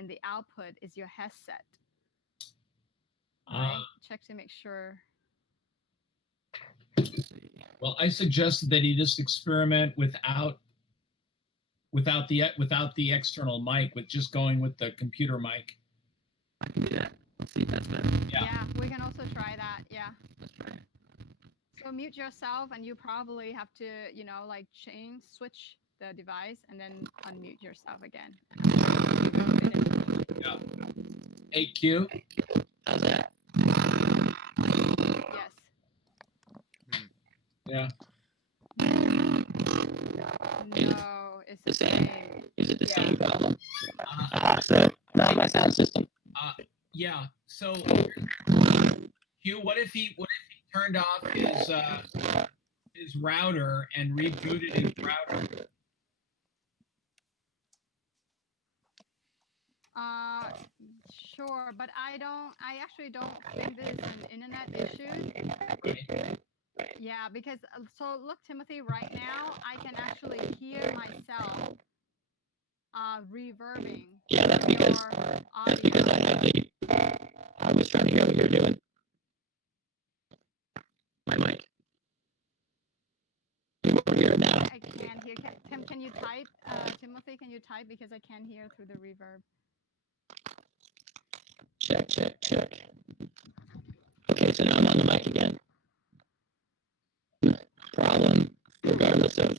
and the output is your headset. Right? Check to make sure. Well, I suggested that he just experiment without the external mic, with just going with the computer mic. I can do that. Let's see if that's better. Yeah, we can also try that. Yeah. Let's try it. So mute yourself, and you probably have to, you know, like switch the device, and then unmute yourself again. Yeah. Hey, Q. How's that? Yes. Yeah. No, it's The same. same. Is it the same problem? So not my sound system. Yeah. So, Q, what if he turned off his router and rebooted his router? Sure, but I actually don't think this is an internet issue. Yeah, because so look, Timothy, right now I can actually hear myself reverbing. Yeah, that's because I was trying to hear what you're doing. My mic. You won't hear it now. I can't hear. Tim, can you type? Timothy, can you type, because I can't hear through the reverb. Check. Okay, so now I'm on the mic again. Problem, regardless of.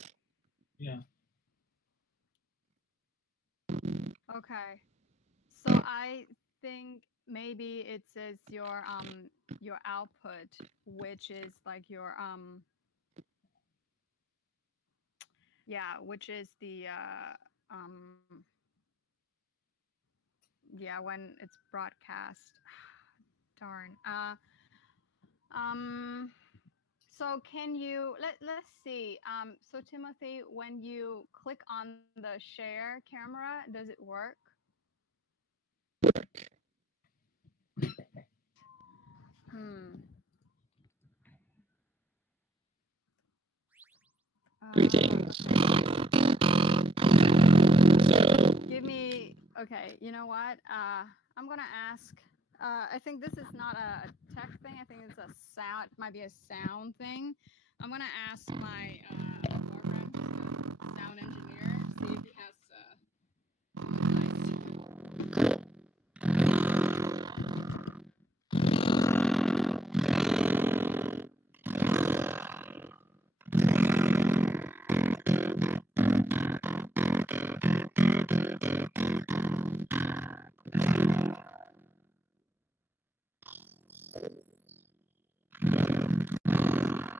Yeah. Okay. So I think maybe it says your output, which is like your which is the when it's broadcast. Darn. So can you let's see. So Timothy, when you click on the share camera, does it work? Greetings. Give me, okay, you know what? I'm gonna ask, I think this is not a tech thing. I think it's a sound, it might be a sound thing. I'm gonna ask my sound engineer, see if he has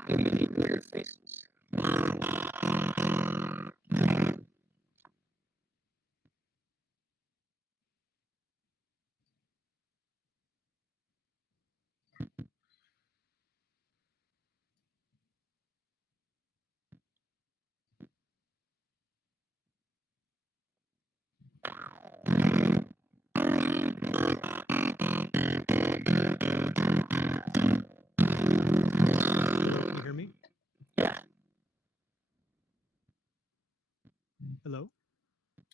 Maybe you need weird faces. Can you hear me? Yeah. Hello?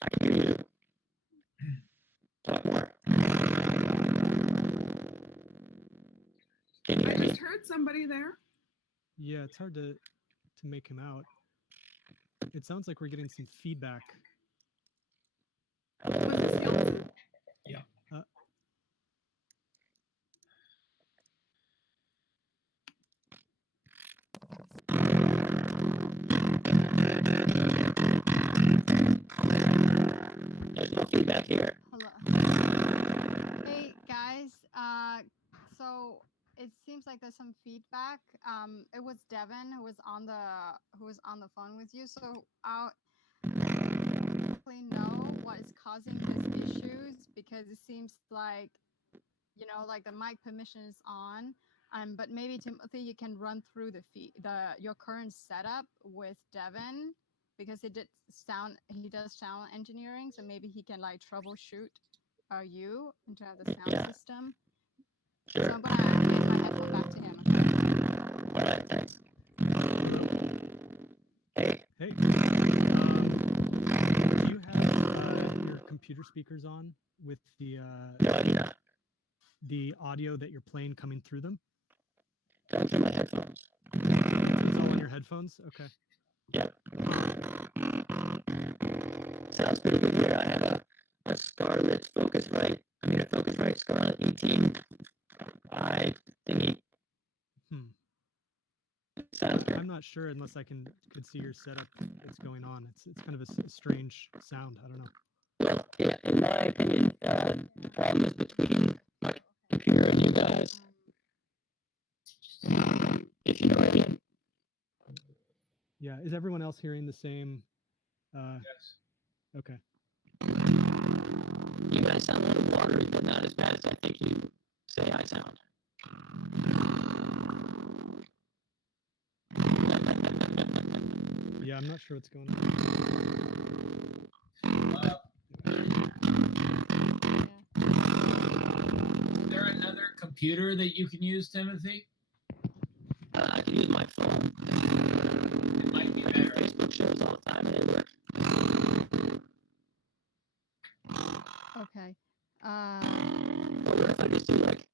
I can hear you. Talk more. Can you I hear me? just heard somebody there. Yeah, it's hard to make him out. It sounds like we're getting some feedback. Was it Skeleton? Yeah. There's no feedback here. Hello. Hey guys, so it seems like there's some feedback. It was Devin who was on the phone with you. So I'll exactly know what is causing these issues, because it seems like, you know, like the mic permission is on. But maybe Timothy, you can run through your current setup with Devin, because he does sound engineering, so maybe he can like troubleshoot you into the sound system. Sure. So I'm gonna give my headphone back to him. Okay? All right, thanks. Hey. Hey. Do you have your computer speakers on with No, I do not. the audio that you're playing coming through them? Going through my headphones. It's all on your headphones? Okay. Yep. Sounds pretty good here. I have a Scarlett Focusrite. I mean, a Focusrite Scarlett 18. I think sounds good. I'm not sure unless I could see your setup that's going on. It's kind of a strange sound. I don't know. Well, yeah, in my opinion, the problem is between my computer and you guys. If you know what I mean. Yeah. Is everyone else hearing the same? Yes. Okay. You guys sound a little watery, but not as bad as I think you say I sound. Yeah, I'm not sure what's going on. Is there another computer that you can use, Timothy? I can use my phone. It might be better. Facebook shows all the time and they work. Okay. Or if I just do like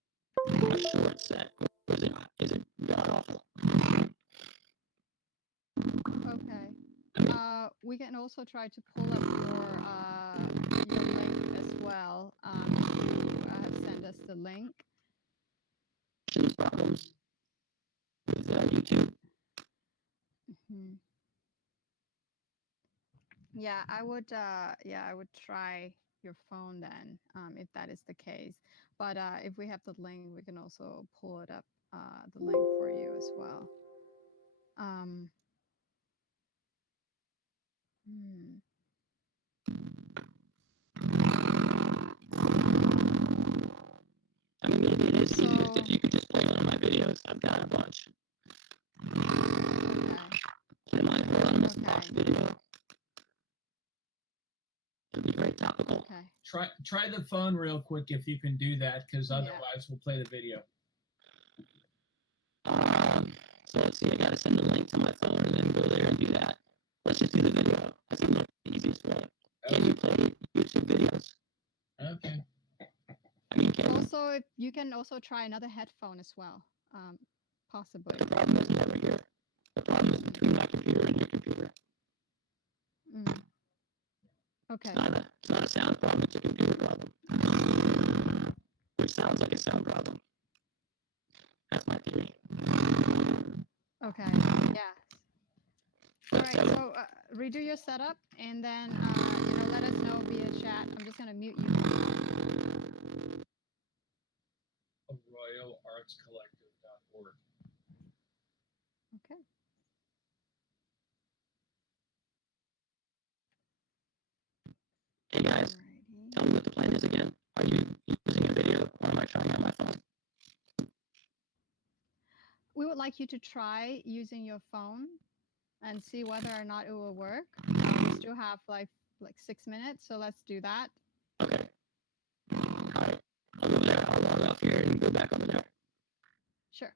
a short set, is it god awful? Okay. We can also try to pull up your link as well. You have sent us the link. These problems with YouTube. Mhm. Yeah, I would. Yeah, I would try your phone then, if that is the case. But if we have the link, we can also pull it up, the link for you as well. Hmm. I mean, maybe it is easiest if you could just play one of my videos. I've got a bunch. Okay. Play my Hieronymus box video. It'd be very topical. Okay. Try the phone real quick if you can do that, because Yeah. otherwise we'll play the video. So let's see, I gotta send the link to my phone and then go there and do that. Let's just do the video. That seems like the easiest way. Can you play YouTube videos? Okay. I mean, can you? Also, if you can also try another headphone as well, possibly. The problem is never here. The problem is between my computer and your computer. Mm. Okay. It's not a sound problem, it's a computer problem. Which sounds like a sound problem. That's my theory. Okay. Yeah. All right. So redo your setup, and then let us know via chat. I'm just gonna mute you. Arroyo Arts Collective.org. Okay. Hey guys, tell me what the plan is again. Are you using a video or am I trying on my phone? We would like you to try using your phone and see whether or not it will work. We still have like 6 minutes, so let's do that. Okay. Alright. I'll go there. I'll log off here and go back over there. Sure.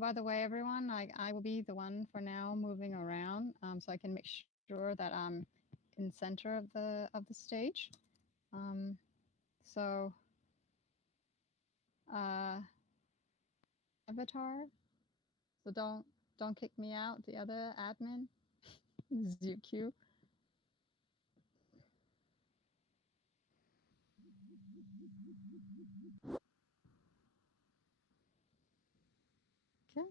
By the way, everyone, I will be the one for now moving around, so I can make sure that I'm in center of the stage. So avatar. So don't kick me out. The other admin, ZQ. Okay.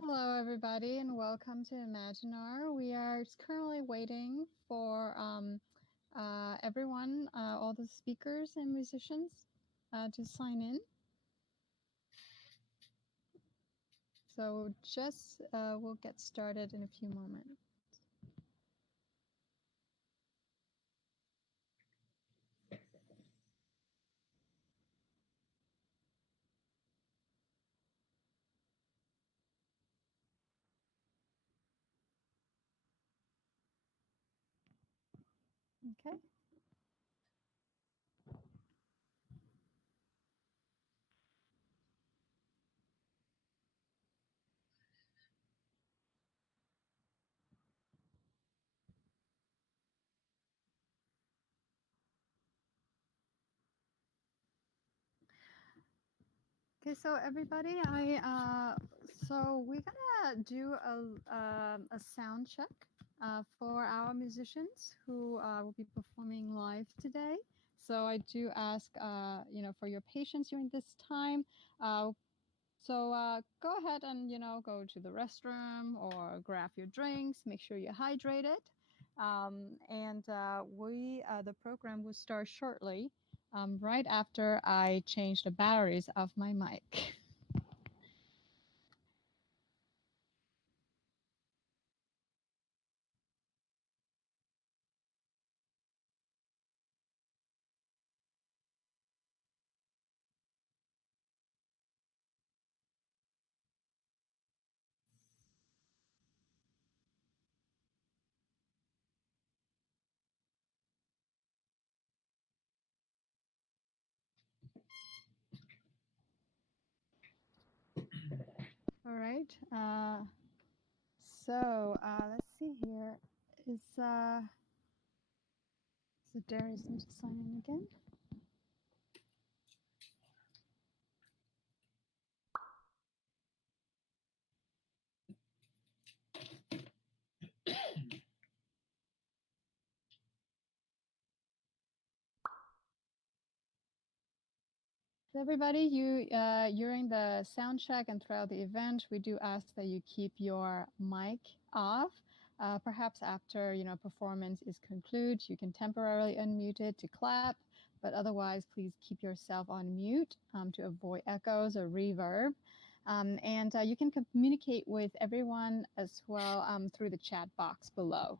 Hello, everybody, and welcome to Imaginar. We are currently waiting for everyone, all the speakers and musicians, to sign in. So just we'll get started in a few moments. Okay. Okay, so everybody, so we're gonna do a sound check for our musicians who will be performing live today. So I do ask, for your patience during this time. So go ahead and, go to the restroom or grab your drinks. Make sure you're hydrated. And the program will start shortly, right after I change the batteries of my mic. All right. So let's see here. So Darius needs to sign in again. So everybody, during the sound check and throughout the event, we do ask that you keep your mic off. Perhaps after performance is concluded, you can temporarily unmute it to clap, but otherwise, please keep yourself on mute to avoid echoes or reverb. And you can communicate with everyone as well through the chat box below.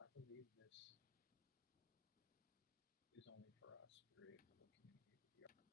I believe this is only for us. We're able to communicate with the art.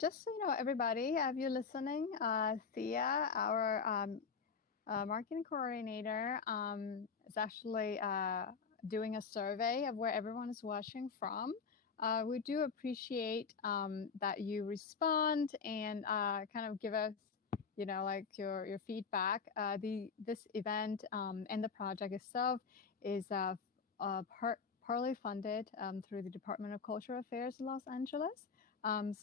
Just so you know, everybody, if you're listening, Thea, our marketing coordinator, is actually doing a survey of where everyone is watching from. We do appreciate that you respond and kind of give us, like your feedback. This event and the project itself is partly funded through the Department of Cultural Affairs in Los Angeles.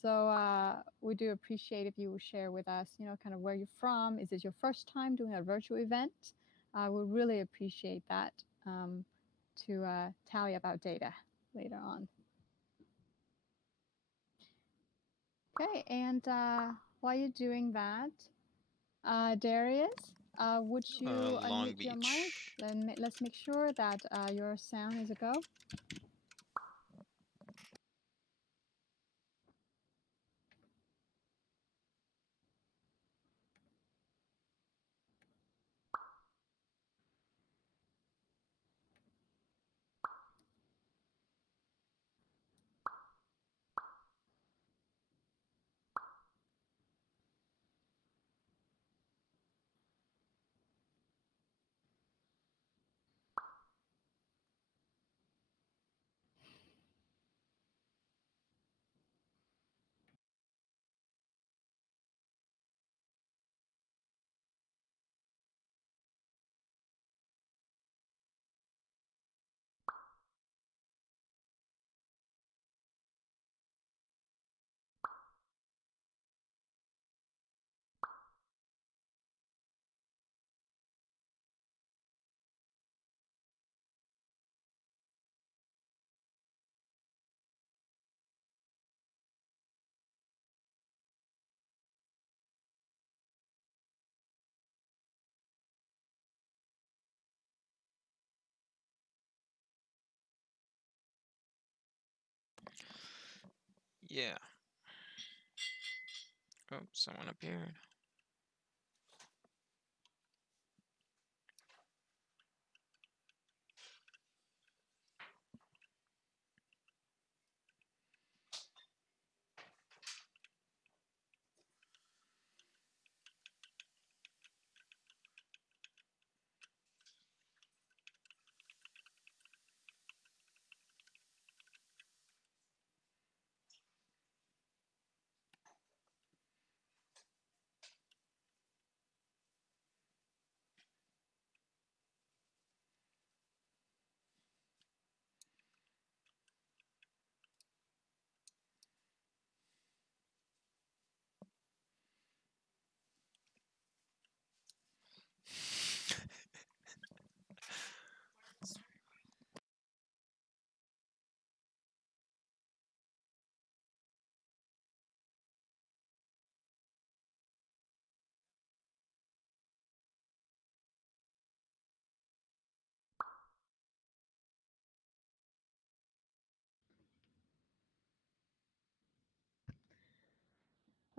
So we do appreciate if you will share with us, kind of where you're from. Is it your first time doing a virtual event? We really appreciate that to tell you about data later on. Okay, and while you're doing that, Darius, would you Long unmute your mic? Beach. Let's make sure that your sound is a go. Yeah. Oh, someone appeared.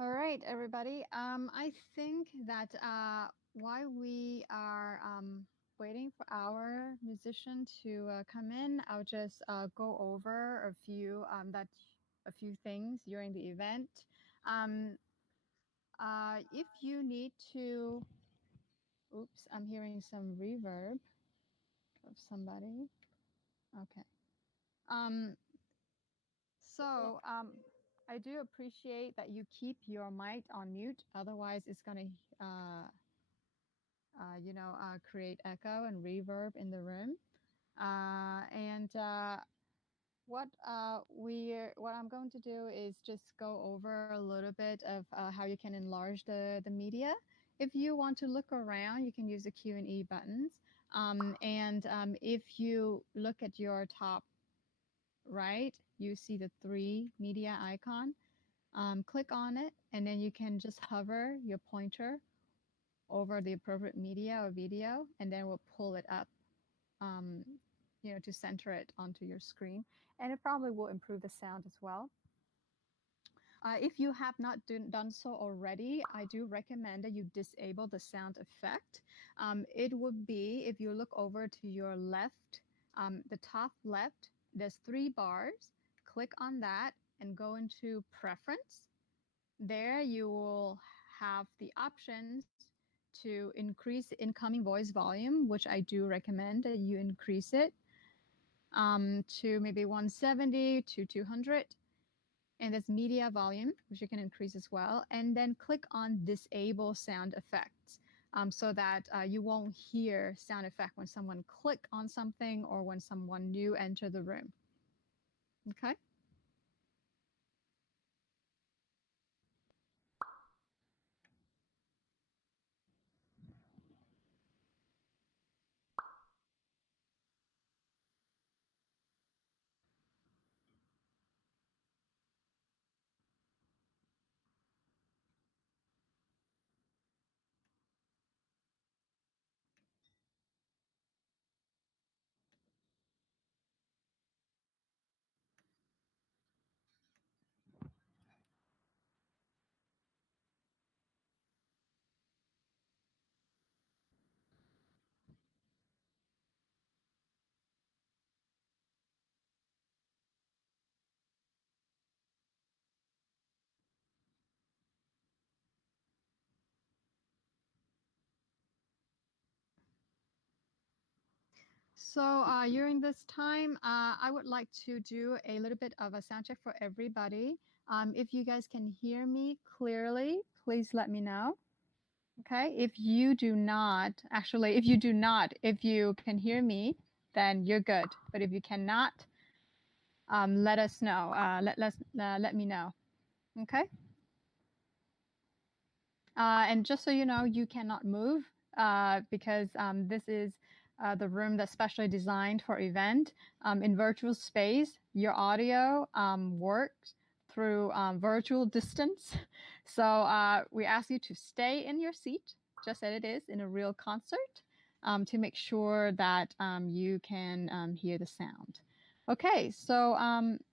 All right, everybody. I think that while we are waiting for our musician to come in, I'll just go over a few things during the event. Um, if you need to, oops, I'm hearing some reverb of somebody. Okay. Um, So I do appreciate that you keep your mic on mute. Otherwise, it's going to, create echo and reverb in the room. And what I'm going to do is just go over a little bit of how you can enlarge the media. If you want to look around, you can use the Q&E buttons. If you look at your top right, you see the 3 media icon. Click on it, and then you can just hover your pointer over the appropriate media or video, and then we'll pull it up, to center it onto your screen. And it probably will improve the sound as well. If you have not done so already, I do recommend that you disable the sound effect. It would be, if you look over to your left, the top left, there's 3 bars. Click on that and go into Preference. There you will have the options to increase incoming voice volume, which I do recommend that you increase it to maybe 170 to 200. And there's media volume, which you can increase as well. And then click on Disable Sound Effects so that you won't hear sound effect when someone click on something or when someone new enter the room. Okay. So during this time, I would like to do a little bit of a sound check for everybody. If you guys can hear me clearly, please let me know. Okay, if you do not, if you can hear me, then you're good. But if you cannot, let us know. Let me know. Okay. And just so you know, you cannot move because this is the room that's specially designed for event. In virtual space, your audio works through virtual distance. So we ask you to stay in your seat, just as it is in a real concert, to make sure that you can hear the sound. Okay, so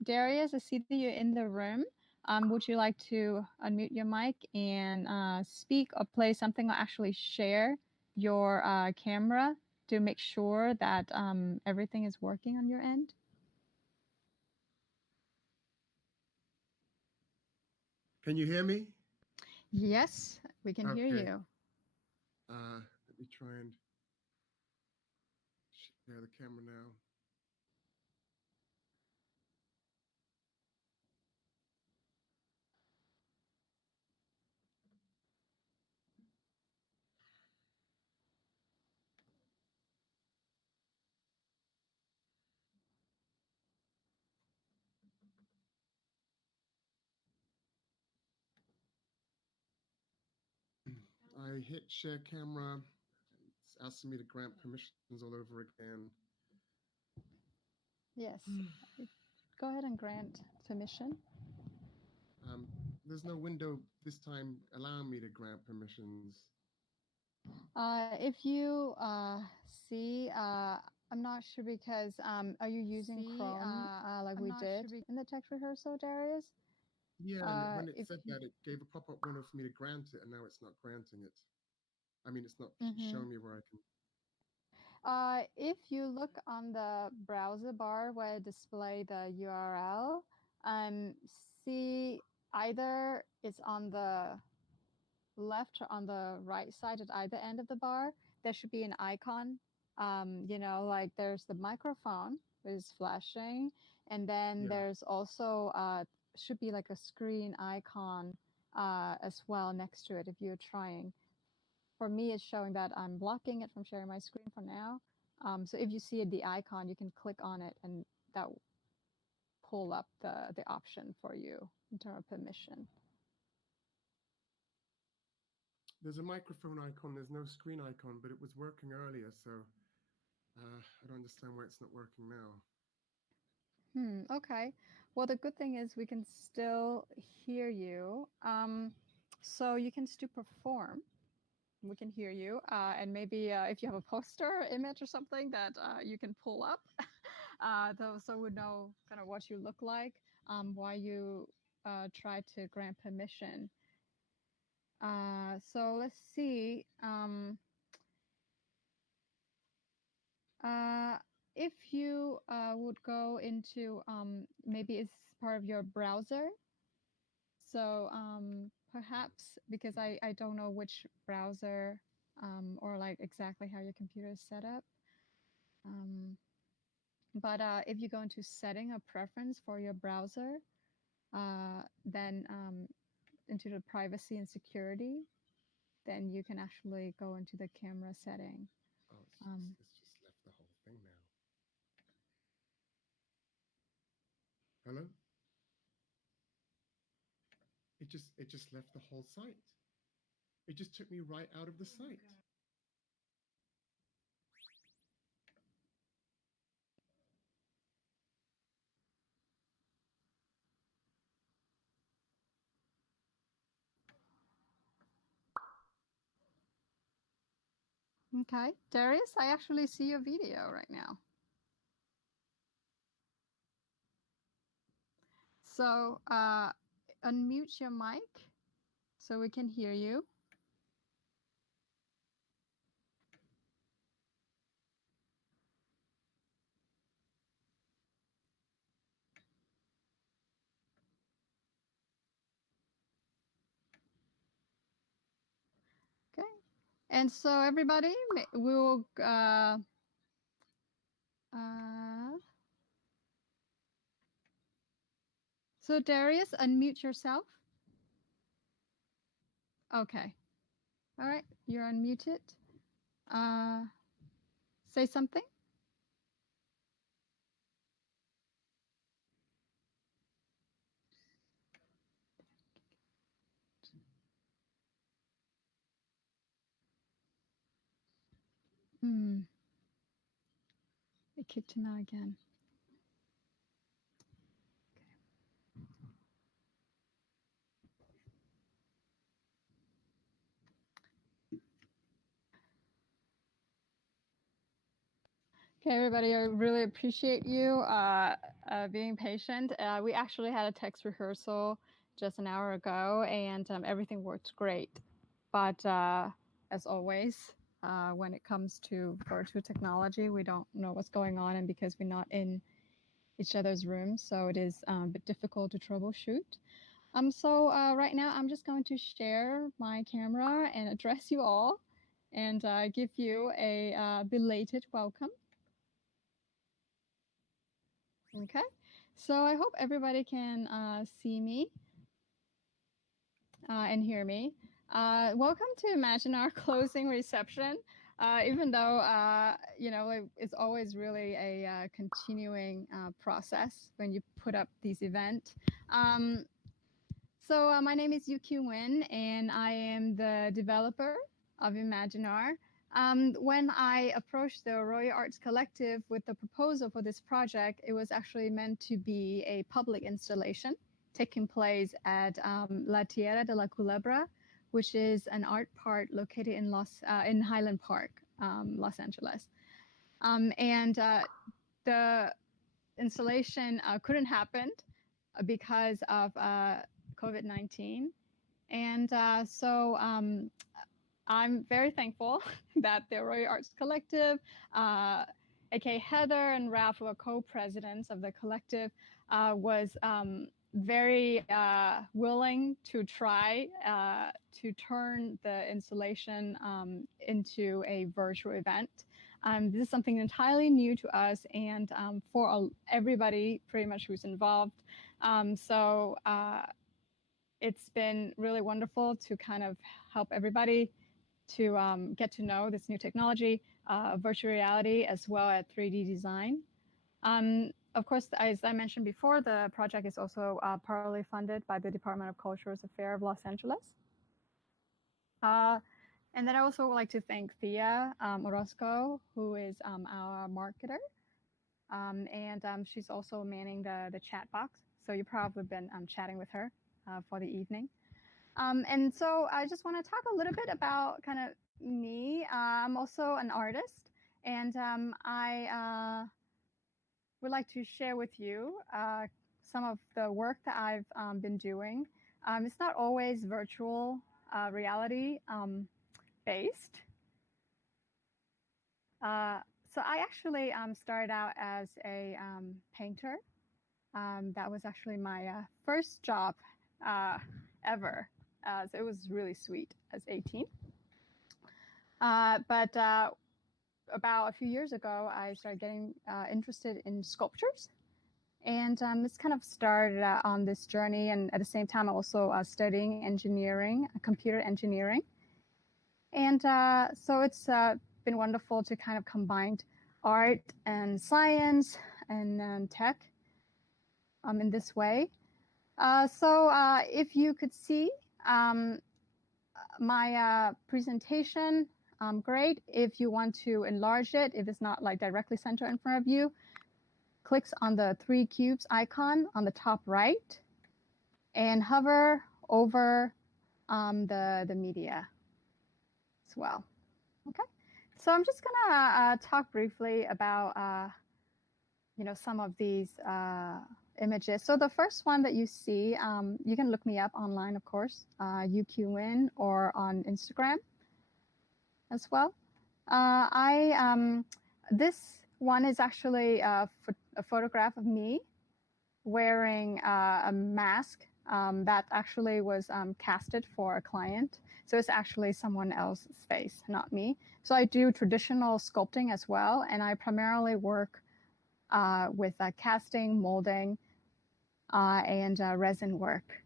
Darius, I see that you're in the room. would you like to unmute your mic and speak or play something, or actually share your camera to make sure that everything is working on your end? Can you hear me? Yes, we can hear Okay. you. Let me try and share the camera now. I hit share camera. It's asking me to grant permissions all over again. Yes. Go ahead and grant permission. There's no window this time allowing me to grant permissions. If you see, I'm not sure because are you using Chrome like we did in the text rehearsal, Darius? Yeah, and when it if said you- that, it gave a pop-up window for me to grant it, and now it's not granting it. I mean, it's not showing me where I can. If you look on the browser bar where it display the URL, see either it's on the left or on the right side at either end of the bar, there should be an icon. You know, like there's the microphone which is flashing, and then Yeah. there's also should be like a screen icon as well next to it if you're trying. For me, it's showing that I'm blocking it from sharing my screen for now. So if you see the icon, you can click on it, and that will pull up the option for you in terms of permission. There's a microphone icon. There's no screen icon, but it was working earlier, so I don't understand why it's not working now. Okay. Well, the good thing is we can still hear you. So you can still perform. We can hear you. And maybe if you have a poster image or something that you can pull up, so we know kind of what you look like while you try to grant permission. So let's see. If you would go into maybe it's part of your browser. So perhaps because I don't know which browser or like exactly how your computer is set up. But if you go into setting a preference for your browser, then into the privacy and security, then you can actually go into the camera setting. Oh, it's just left the whole thing now. Hello? It just left the whole site. It just took me right out of the site. Okay, Darius, I actually see your video right now. So unmute your mic so we can hear you. Okay, and so everybody, we'll so Darius, unmute yourself. Okay. All right, you're unmuted. Say something. It kicked him out again. Okay, everybody, I really appreciate you being patient. We actually had a text rehearsal just an hour ago, and everything worked great. But as always, when it comes to virtual technology, we don't know what's going on, and because we're not in each other's rooms, so it is a bit difficult to troubleshoot. So right now, I'm just going to share my camera and address you all, and give you a belated welcome. Okay, so I hope everybody can see me and hear me. Welcome to Imaginar closing reception. Even though you know, it's always really a continuing process when you put up these events. So my name is Yu-Q Nguyen, and I am the developer of Imaginar. When I approached the Arroyo Arts Collective with the proposal for this project, it was actually meant to be a public installation taking place at La Tierra de la Culebra, which is an art park located in Highland Park, Los Angeles. And the installation couldn't happen because of COVID-19. And so I'm very thankful that the Arroyo Arts Collective, aka Heather and Ralph, who are co-presidents of the collective, was very willing to try to turn the installation into a virtual event. This is something entirely new to us and for everybody pretty much who's involved. So it's been really wonderful to kind of help everybody to get to know this new technology, virtual reality, as well as 3D design. Of course, as I mentioned before, the project is also partly funded by the Department of Cultural Affairs of Los Angeles. And then I also would like to thank Thea Orozco, who is our marketer. And she's also manning the chat box. So you've probably been chatting with her for the evening. And so I just want to talk a little bit about kind of me. I'm also an artist, and I would like to share with you some of the work that I've been doing. It's not always virtual reality based. So I actually started out as a painter. That was actually my first job ever. So it was really sweet as 18. But about a few years ago, I started getting interested in sculptures. And this kind of started on this journey. And at the same time, also studying engineering, computer engineering. And so it's been wonderful to kind of combine art and science and tech in this way. So if you could see my presentation, great. If you want to enlarge it, if it's not like directly centered in front of you, clicks on the 3 cubes icon on the top right and hover over the media as well. Okay, so I'm just gonna talk briefly about you know, some of these images. So the first one that you see, you can look me up online, of course, Yu-Q Nguyen, or on Instagram as well. This one is actually a photograph of me wearing a mask that actually was casted for a client. So it's actually someone else's face, not me. So I do traditional sculpting as well, and I primarily work with casting, molding, and resin work.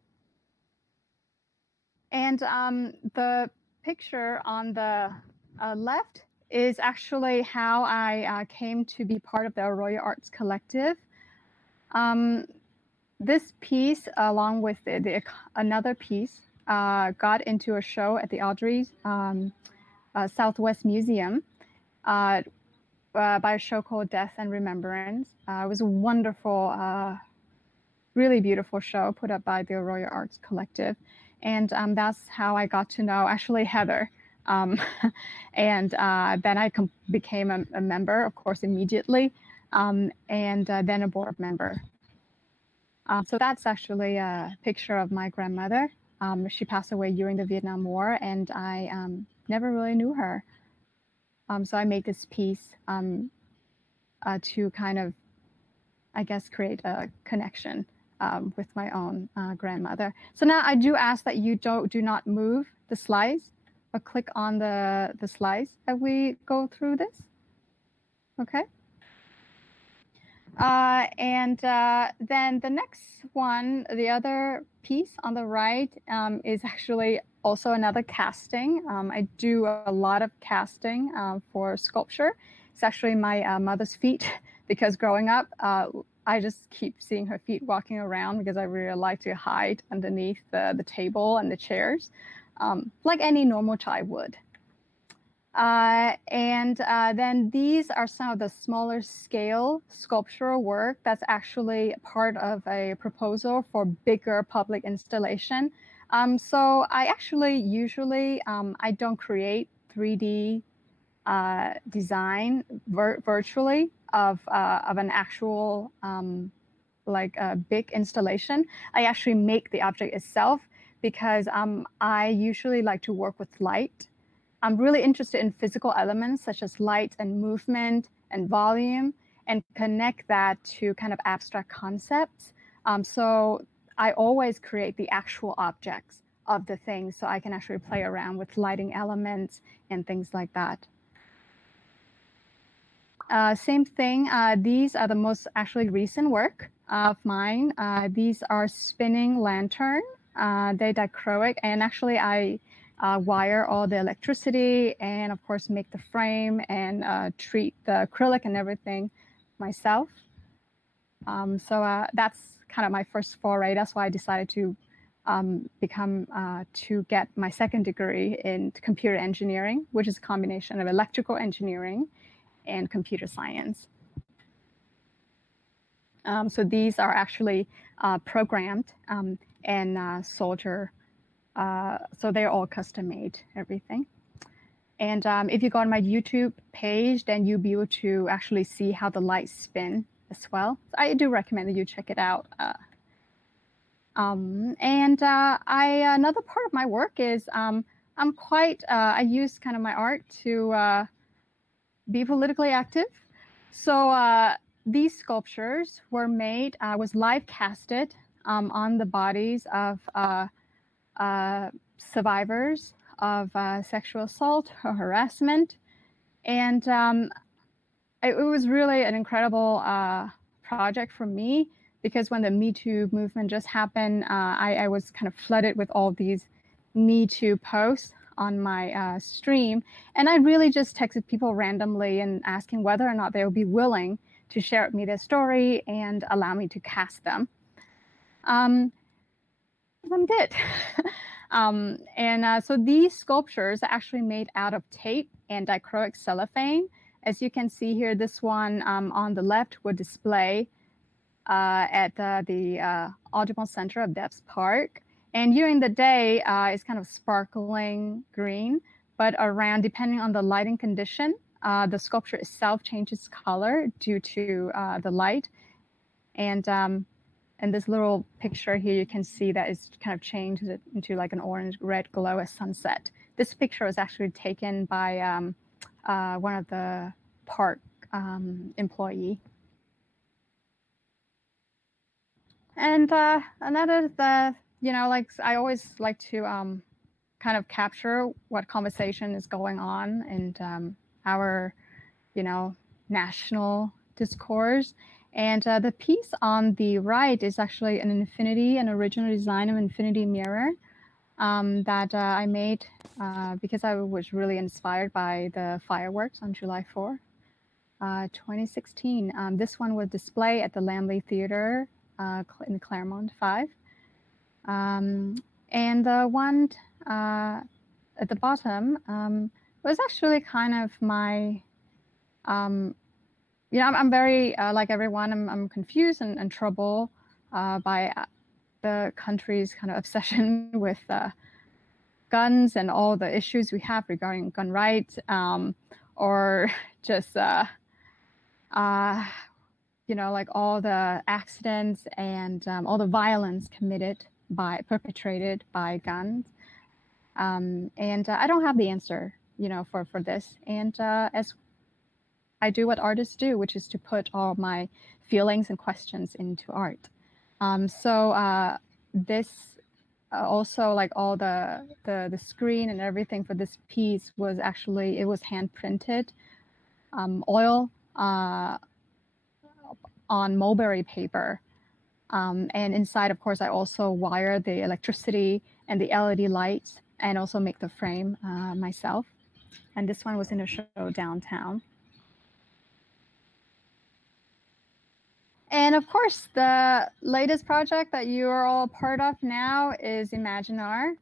And the picture on the left is actually how I came to be part of the Arroyo Arts Collective. This piece, along with another piece, got into a show at the Audrey's Southwest Museum by a show called Death and Remembrance. It was a wonderful, really beautiful show put up by the Arroyo Arts Collective. And that's how I got to know actually Heather. And then I became a member, of course, immediately, and then a board member. So that's actually a picture of my grandmother. She passed away during the Vietnam War, and I never really knew her. So I made this piece to kind of, I guess, create a connection with my own grandmother. So now I do ask that you do not move the slides, but click on the slides as we go through this. Okay. And then the next one, the other piece on the right is actually also another casting. I do a lot of casting for sculpture. It's actually my mother's feet because growing up, I just keep seeing her feet walking around because I really like to hide underneath the table and the chairs, like any normal child would. And then these are some of the smaller scale sculptural work that's actually part of a proposal for bigger public installation. So I actually usually, I don't create 3D design virtually of an actual like a big installation. I actually make the object itself because I usually like to work with light. I'm really interested in physical elements such as light and movement and volume, and connect that to kind of abstract concepts. So I always create the actual objects of the thing so I can actually play around with lighting elements and things like that. Same thing, these are the most actually recent work of mine. These are spinning lantern. They're dichroic, and actually I wire all the electricity and of course make the frame and treat the acrylic and everything myself. So that's kind of my first foray. That's why I decided to to get my second degree in computer engineering, which is a combination of electrical engineering and computer science. So these are actually programmed and solder. So they're all custom made, everything. And if you go on my YouTube page, then you'll be able to actually see how the lights spin as well. So I do recommend that you check it out. Another part of my work is I'm quite, I use kind of my art to be politically active. So these sculptures were made, was live casted on the bodies of survivors of sexual assault or harassment. And it was really an incredible project for me, because when the Me Too movement just happened, I was kind of flooded with all these Me Too posts on my stream. And I really just texted people randomly and asking whether or not they would be willing to share with me their story and allow me to cast them. Some did. So these sculptures are actually made out of tape and dichroic cellophane. As you can see here, this one on the left would display at the Audubon Center of Depps Park. And during the day, it's kind of sparkling green, but around, depending on the lighting condition, the sculpture itself changes color due to the light. And in this little picture here, you can see that it's kind of changed into like an orange-red glow at sunset. This picture was actually taken by one of the park employee. And another, like I always like to kind of capture what conversation is going on in our, national discourse. And the piece on the right is actually an original design of infinity mirror that I made because I was really inspired by the fireworks on July 4, 2016. This one was displayed at the Lamley Theater in Claremont 5. And the one at the bottom was actually kind of my, I'm very, like everyone, I'm confused and troubled by the country's kind of obsession with guns and all the issues we have regarding gun rights, or just, you know, like all the accidents and all the violence perpetrated by guns. And I don't have the answer, you know, for this. And as I do what artists do, which is to put all my feelings and questions into art. So this also, like all the screen and everything for this piece was actually, it was hand printed, oil on mulberry paper. And inside, of course, I also wire the electricity and the LED lights and also make the frame myself. And this one was in a show downtown. And of course, the latest project that you are all part of now is Imaginar.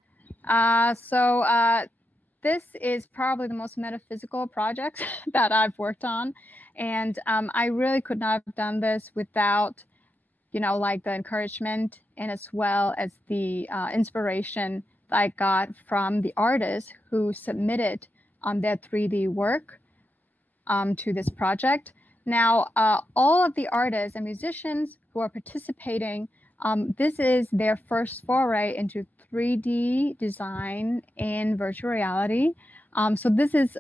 This is probably the most metaphysical project that I've worked on. And I really could not have done this without, you know, like the encouragement and as well as the inspiration that I got from the artists who submitted their 3D work to this project. Now, all of the artists and musicians who are participating, this is their first foray into 3D design and virtual reality. So this is,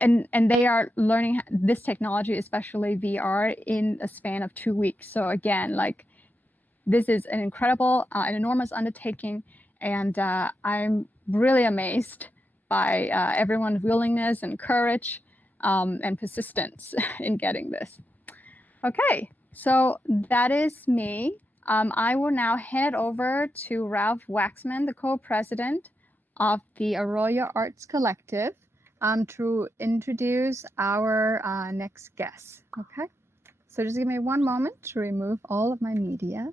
and they are learning this technology, especially VR, in a span of 2 weeks. So again, like this is an incredible, an enormous undertaking, and I'm really amazed by everyone's willingness and courage and persistence in getting this. Okay, so that is me. I will now hand it over to Ralph Waxman, the co-president of the Arroyo Arts Collective, to introduce our next guest. Okay, so just give me one moment to remove all of my media.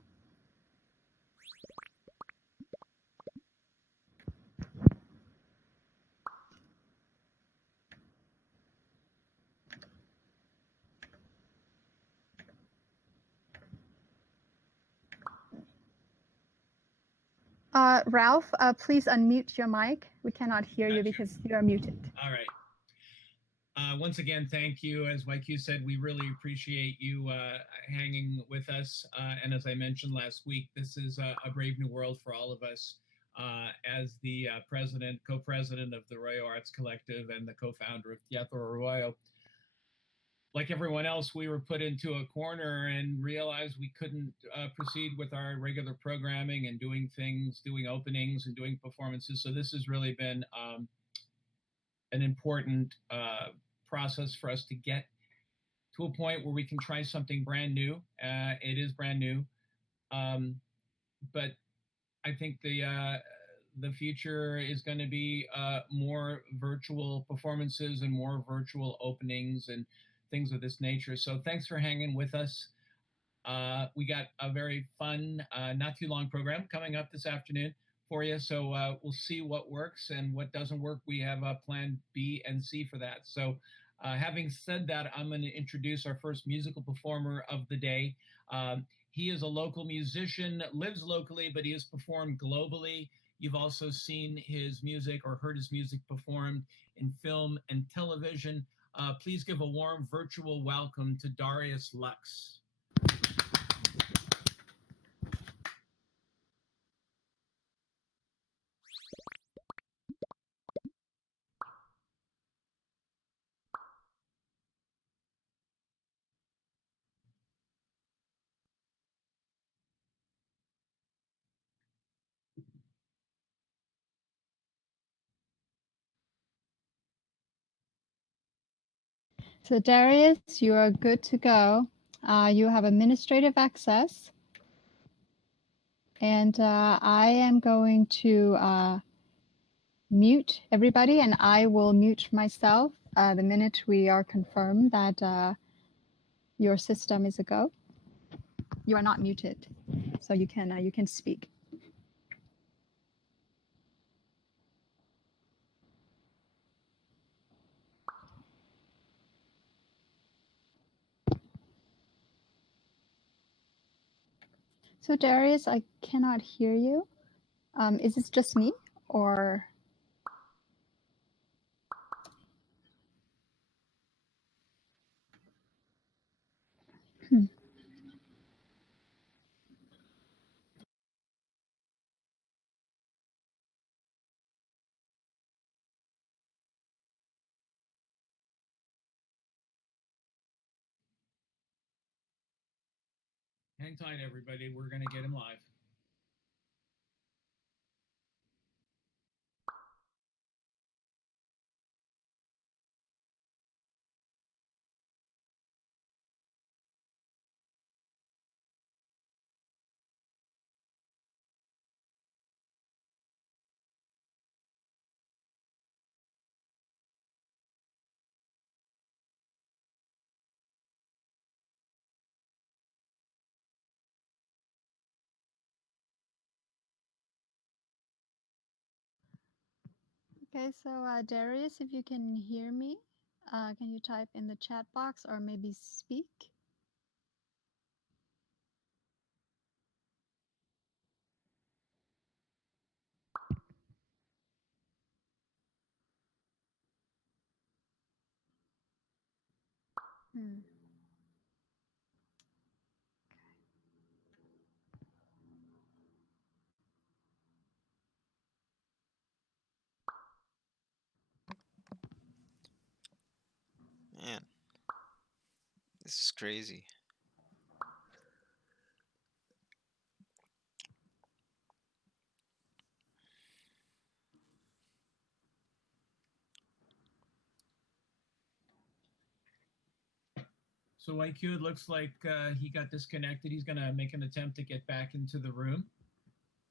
Ralph, please unmute your mic. We cannot hear you because you are muted. All right. Once again, thank you. As YQ said, we really appreciate you hanging with us. And as I mentioned last week, this is a brave new world for all of us. As the co-president of the Arroyo Arts Collective and the co-founder of Teatro Arroyo, like everyone else, we were put into a corner and realized we couldn't proceed with our regular programming and doing openings and doing performances. So this has really been an important process for us to get to a point where we can try something brand new. It is brand new, but I think the future is going to be more virtual performances and more virtual openings and things of this nature. So thanks for hanging with us. We got a very fun, not too long program coming up this afternoon for you. So we'll see what works and what doesn't work. We have a plan B and C for that. So having said that, I'm going to introduce our first musical performer of the day. He is a local musician, lives locally, but he has performed globally. You've also seen his music or heard his music performed in film and television. Please give a warm virtual welcome to Darius Lux. So Darius, you are good to go. You have administrative access. And I am going to mute everybody, and I will mute myself the minute we are confirmed that your system is a go. You are not muted, so you can speak. So Darius, I cannot hear you. Is this just me or? Hang tight, everybody. We're going to get him live. Okay, so Darius, if you can hear me, can you type in the chat box or maybe speak? Hmm. Man, this is crazy. So IQ, it looks like he got disconnected. He's going to make an attempt to get back into the room.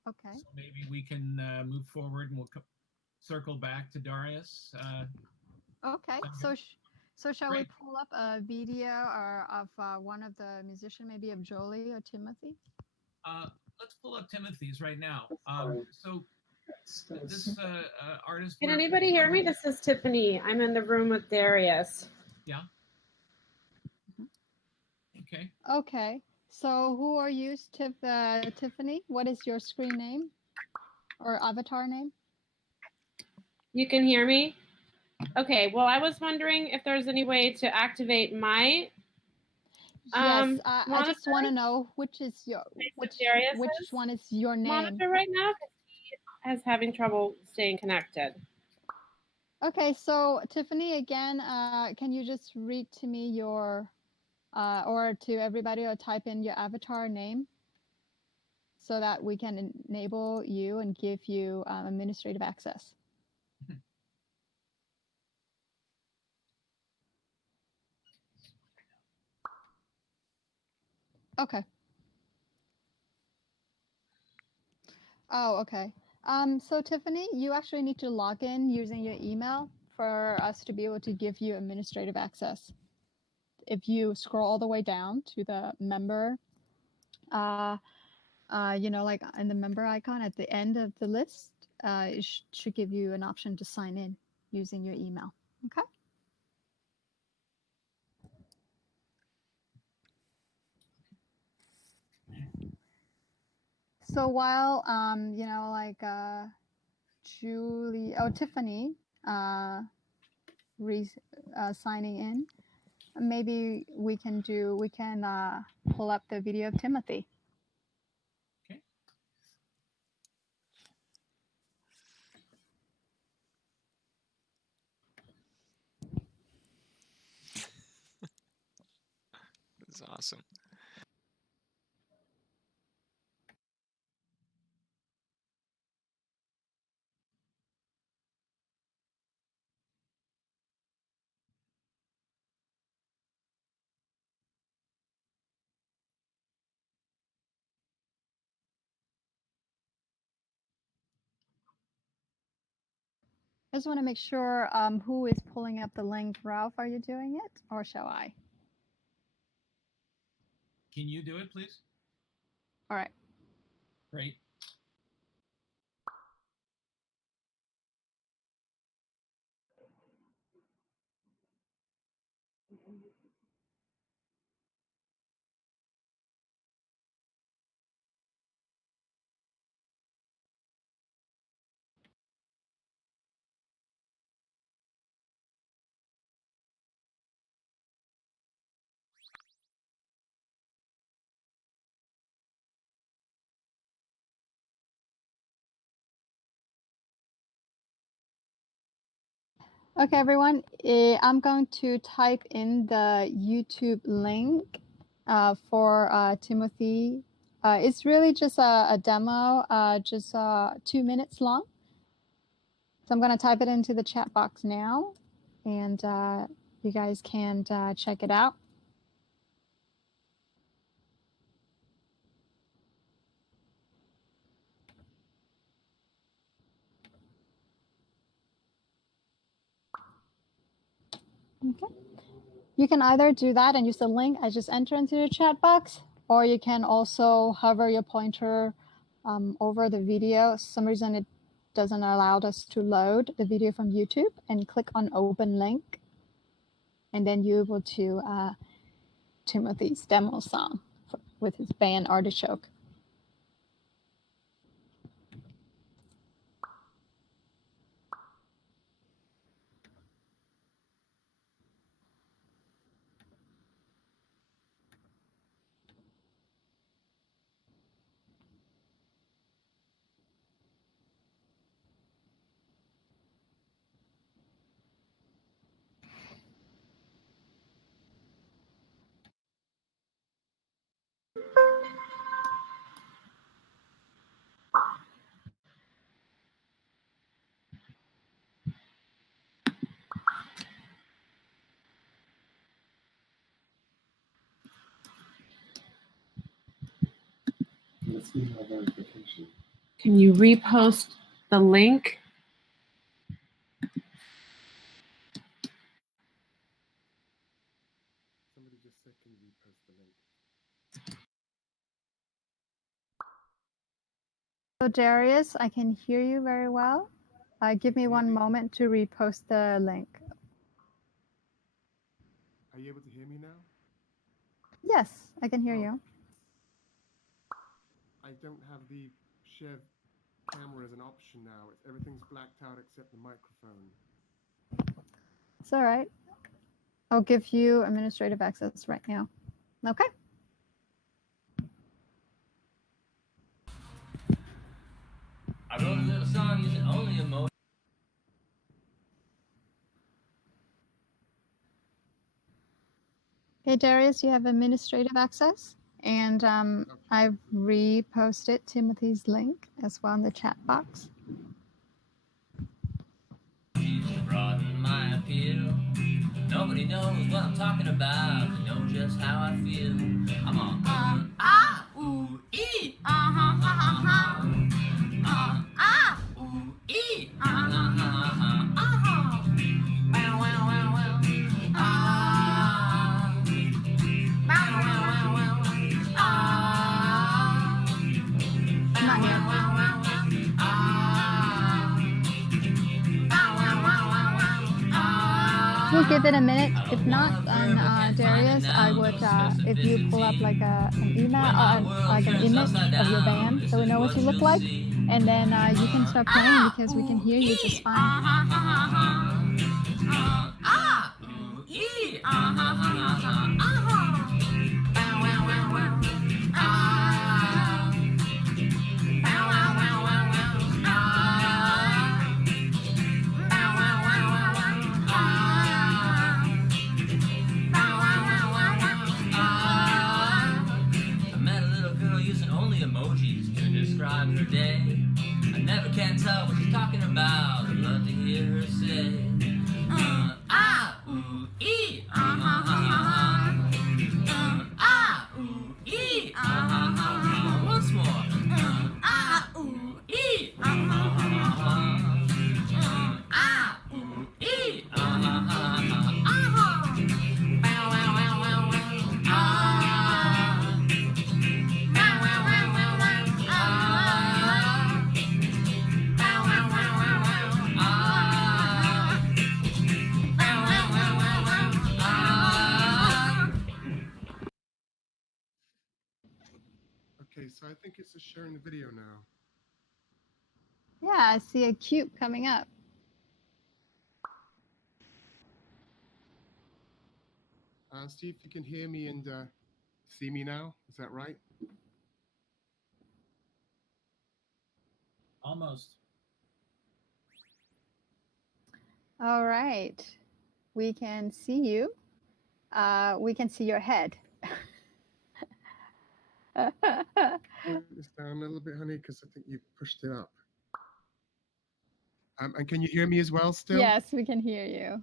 Okay. So maybe we can move forward and we'll circle back to Darius. Okay, so shall we Great. pull up a video or of one of the musicians, maybe of Jolie or Timothy? Let's pull up Timothy's right now. So this artist. Can anybody hear me? This is Tiffany. I'm in the room with Darius. Yeah. Okay. Okay, so who are you, Tiffany? What is your screen name or avatar name? You can hear me? Okay, well, I was wondering if there's any way to activate my Yes, I just want to know which one is your name. monitor right now, because he is having trouble staying connected. Okay, so Tiffany, again, can you just read to me your, or to everybody, or type in your avatar name so that we can enable you and give you administrative access? Okay. Oh, okay. So Tiffany, you actually need to log in using your email for us to be able to give you administrative access. If you scroll all the way down to the member, you know, like in the member icon at the end of the list, it should give you an option to sign in using your email. Okay. So while you know, like Tiffany signing in, maybe we can pull up the video of Timothy. Okay. This is awesome. I just want to make sure who is pulling up the link. Ralph, are you doing it, or shall I? Can you do it, please? All right. Great. Okay, everyone. I'm going to type in the YouTube link for Timothy. It's really just a demo, just 2 minutes long. So I'm going to type it into the chat box now, and you guys can check it out. Okay. You can either do that and use the link I just entered into the chat box, or you can also hover your pointer over the video. For some reason it doesn't allow us to load the video from YouTube, and click on open link. And then you're able to Timothy's demo song with his band Artichoke. Let's see my verification. Can you repost the link? Somebody just said, can you repost the link? So Darius, I can hear you very well. Give me one moment to repost the link. Are you able to hear me now? Yes, I can hear you. I don't have the share camera as an option now. Everything's blacked out except the microphone. It's all right. I'll give you administrative access right now. Okay. I wrote a little song using only emoji. Okay, Darius, you have administrative access, and I've reposted Timothy's link as well in the chat box. Broaden my appeal. Nobody knows what I'm talking about. They know just how I feel. I'm on ah, ooh, ee, ah, ooh, ee, Wow, wow, wow, wow. Ah, wow, wow, wow, wow. Ah, Not yet. wow, wow, wow. We'll give it a minute. If not, then Darius, I would, if you pull up like an email, like an image of your band, so we know what you look like, and then you can start playing because we can hear you just fine. Emojis to describe her day. I never can tell what she's talking about. I'd love to hear her say, ah, ooh, ee, ah, ooh, ee, once more, ah, ooh, ee, ah, ooh, ee, bow, wow, wow, wow, wow, Okay, so I think it's just sharing the video now. Yeah, I see a cube coming up. Steve, you can hear me and see me now. Is that right? Almost. All right. We can see you. We can see your head. Put this down a little bit, honey, because I think you pushed it up. And can you hear me as well still? Yes, we can hear you.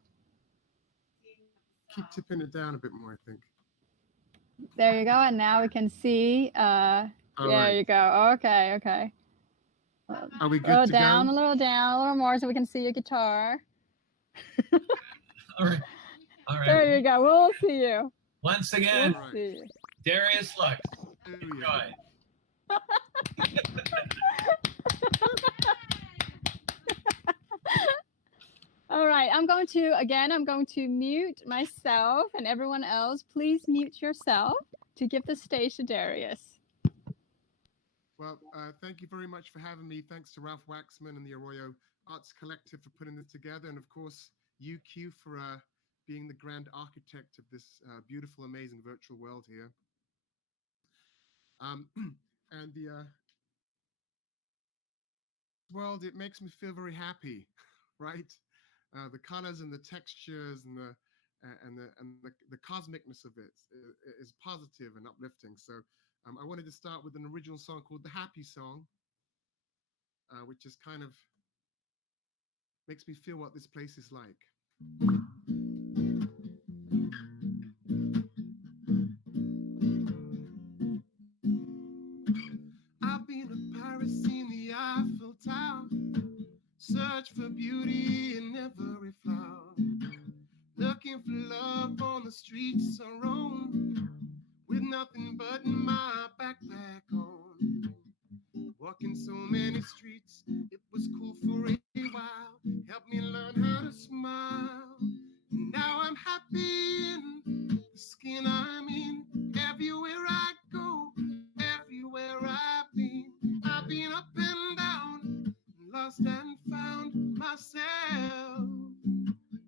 Keep tipping it down a bit more, I think. There you go. And now we can see. There right. you go. Okay, okay. Are we good A little to down, go? a little down, a little more so we can see your guitar. All right. All right. There you go. We'll see you. Once again, All right. See you. Darius Lux. Oh, Enjoy. yeah. All right, I'm going to mute myself, and everyone else, please mute yourself to give the stage to Darius. Well, thank you very much for having me. Thanks to Ralph Waxman and the Arroyo Arts Collective for putting this together. And of course, you, Q, for being the grand architect of this beautiful, amazing virtual world here. And the world, it makes me feel very happy, right? The colors and the textures and the cosmicness of it is positive and uplifting. So I wanted to start with an original song called The Happy Song, which is kind of makes me feel what this place is like. I've been to Paris, seen the Eiffel Tower, search for beauty in every flower, looking for love on the streets I roam, with nothing but my backpack on. Walking so many streets, it was cool for a while, helped me learn how to smile. Now I'm happy in the skin I'm in. Everywhere I go, everywhere I've been up and down, lost and found myself.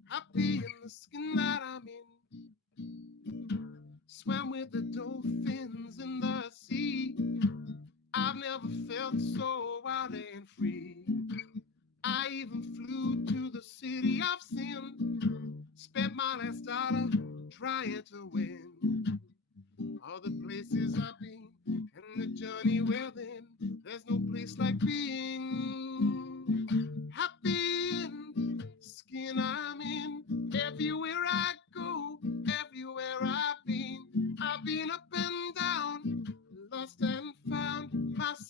Happy in the skin that I'm in. Swam with the dolphins in the sea. I've never felt so wild and free. I even flew to the city of sin. Spent my last dollar trying to win. All the places I've been and the journey well then, there's no place like being happy in the skin I'm in. Everywhere I go, everywhere I've been up and down, lost and found myself.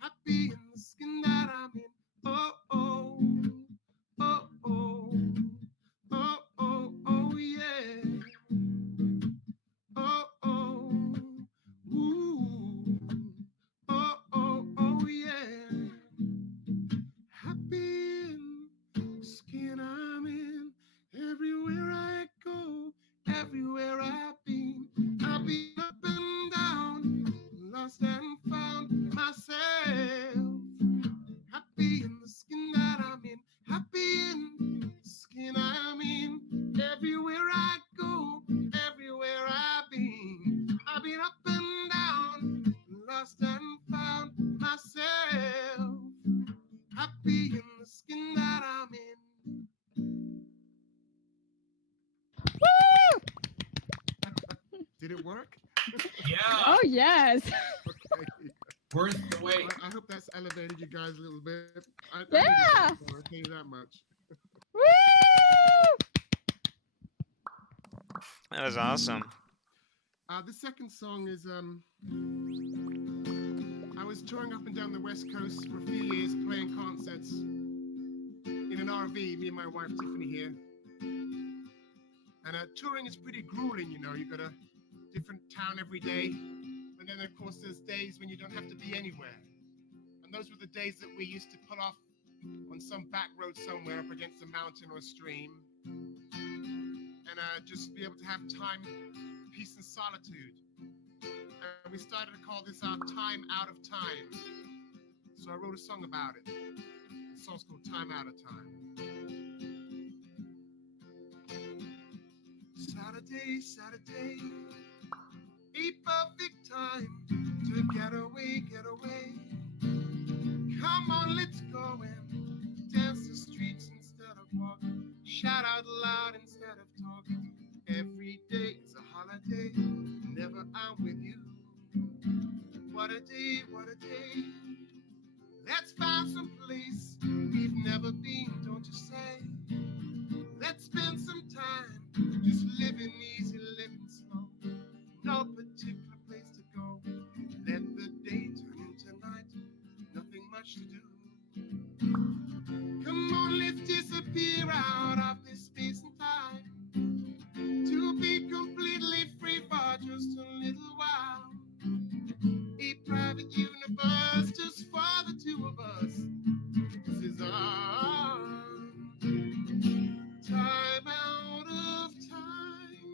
Happy in the skin that I'm in. Oh, oh, oh, oh, oh, oh, oh, yeah. Oh, oh, ooh, oh, oh, oh, yeah. Happy in the skin I'm in. Everywhere I go, everywhere I've been up and down, lost and found myself. Happy in the skin that I'm in. Happy in the skin I'm in. Everywhere I go, everywhere I've been up and down, lost and found myself. Happy in the skin that I'm in. Woo! Did it work? Yeah. Oh, yes. Okay. Worth the wait. I hope that's elevated you guys a little bit. Yeah. I'll tell you that much. Woo! That was awesome. The second song is I was touring up and down the West Coast for a few years, playing concerts in an RV, me and my wife Tiffany here. And touring is pretty grueling, you know. You got a different town every day, but then of course there's days when you don't have to be anywhere. And those were the days that we used to pull off on some back road somewhere up against a mountain or a stream, and just be able to have time, peace and solitude. And we started to call this our time out of time. So I wrote a song about it. The song's called Time Out of Time. Saturday, Saturday, a perfect time to get away, get away. Come on, let's go and dance the streets instead of walking. Shout out loud instead of talking. Every day is a holiday. Never whenever I'm with you. What a day, what a day. Let's find some place we've never been, don't you say? Let's spend some time just living easy, living slow. No particular place to go. Let the day turn into night. Nothing much to do. Come on, let's disappear out of this space and time. To be completely free for just a little while. A private universe just for the two of us. This is our time out of time.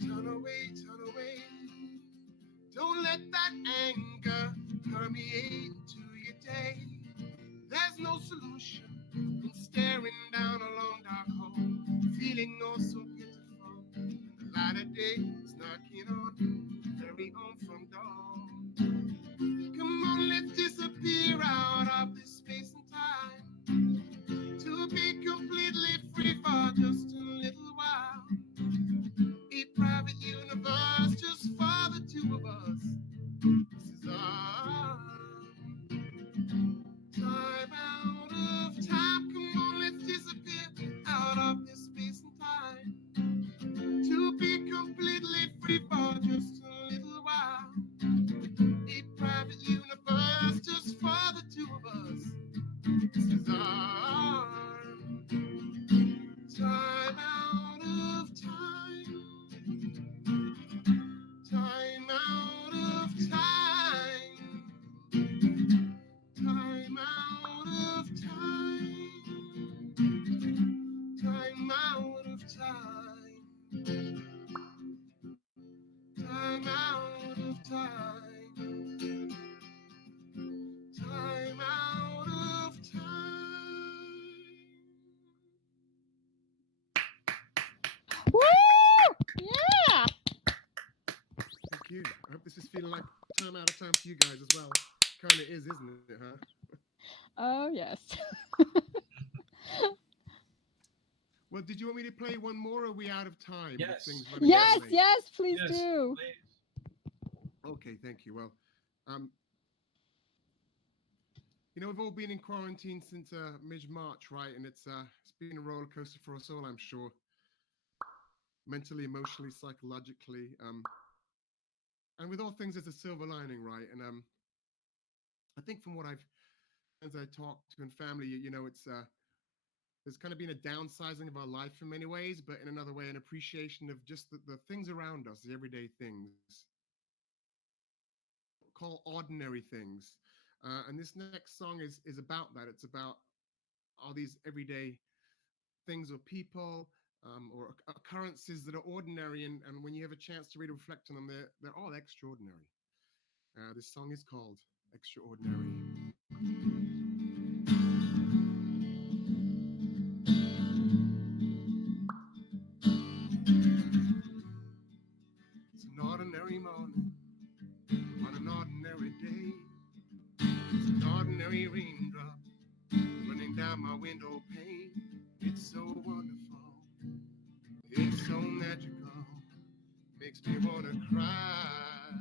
Turn away, turn away. Don't let that anger permeate into your day. There's no solution in staring down a long dark hole, feeling oh so pitiful. The light of day is knocking on very own front door. Come on, let's disappear out of this space and time. To be completely free for just a little while. A private universe just for the two of us. This is our time out of time. Come on, let's disappear out of this space and time. To be completely free for just a little while. A private universe just for the two of us. This is our time out of time. Time out of time. Time out of time. Time out of time. Time out of time. Time out of time. Woo! Yeah. Thank you. I hope this is feeling like time out of time for you guys as well. Kind of is, isn't it, huh? Oh, yes. Well, did you want me to play one more, or are we out of time? with Yes. things running out Yes, late? yes, please Yes, do. please. Okay, thank you. Well, you know, we've all been in quarantine since mid-March, right? And it's been a roller coaster for us all, I'm sure. Mentally, emotionally, psychologically. And with all things, there's a silver lining, right? And I think from what as I talk to and family, you know, it's there's kind of been a downsizing of our life in many ways, but in another way, an appreciation of just the things around us, the everyday things, call ordinary things. And this next song is about that. It's about all these everyday things or people or occurrences that are ordinary, and when you have a chance to really reflect on them, they're all extraordinary. This song is called Extraordinary. It's an ordinary morning on an ordinary day. It's an ordinary raindrop running down my window pane. It's so wonderful, it's so magical, makes me want to cry.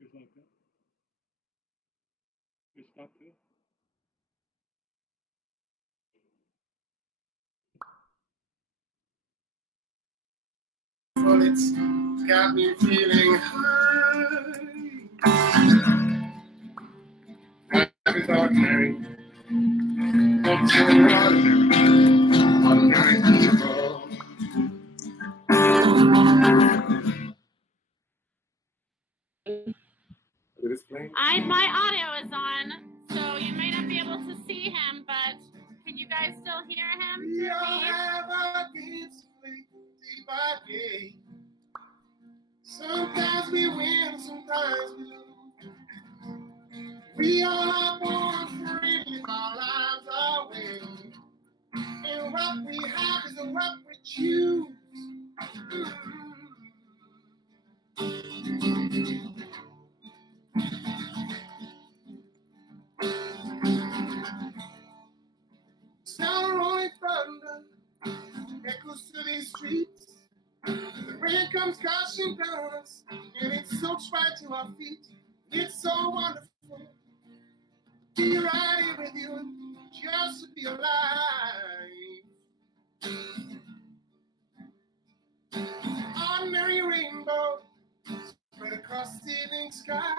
Just like that. Just stop there. Well, it's got me feeling high. Life is ordinary, not so ordinary people. My audio is on, so you may not be able to see him, but can you guys still hear him? We all have our games to play day by day. Sometimes we win, sometimes we lose. We all are born free, live our lives our way. And what we have is what we choose. floats right to our feet. It's so wonderful. Be right here with you and just to be alive. Ordinary rainbow spread across the evening sky.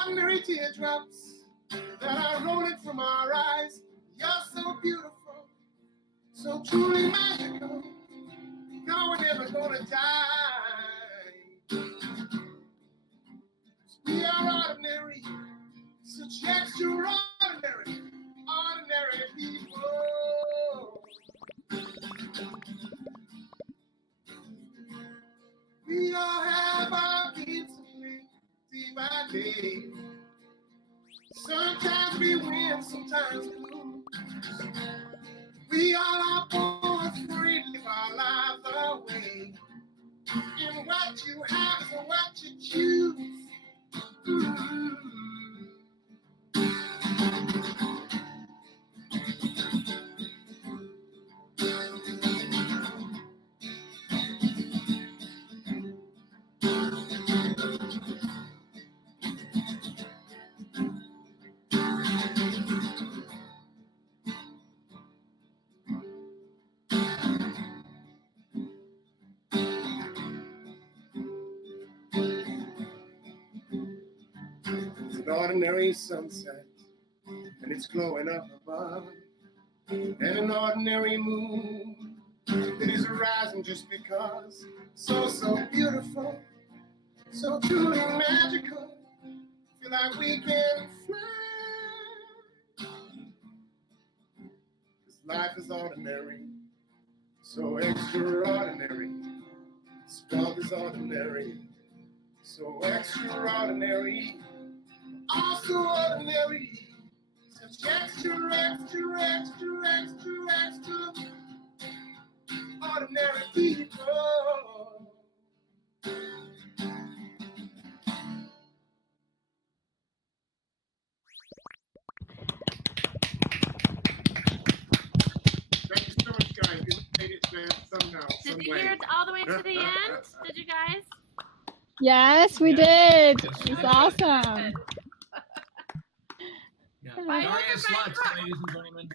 Ordinary teardrops that are rolling from our eyes. You're so beautiful, so truly magical. No, we're never gonna die. We are ordinary, such extraordinary, ordinary people. We all have our games to play day by day. Sometimes we win, sometimes we lose. We all are born free, live our lives away. And what you have is what you choose. Mm-hmm. It's an ordinary sunset, and it's glowing up above. And an ordinary moon that is rising just because. So, so beautiful, so truly magical. Feel like we can fly. 'Cause life is ordinary, so extraordinary. This world is ordinary, so extraordinary. Also ordinary. Such extra, extra, extra, extra, extra ordinary people. Thank you so much, guys. You made it, man, somehow. Did you hear it all the way to the end? Did you guys? Yes, we did. It's awesome. Yeah. Bye. Darius Lutz, ladies and gentlemen.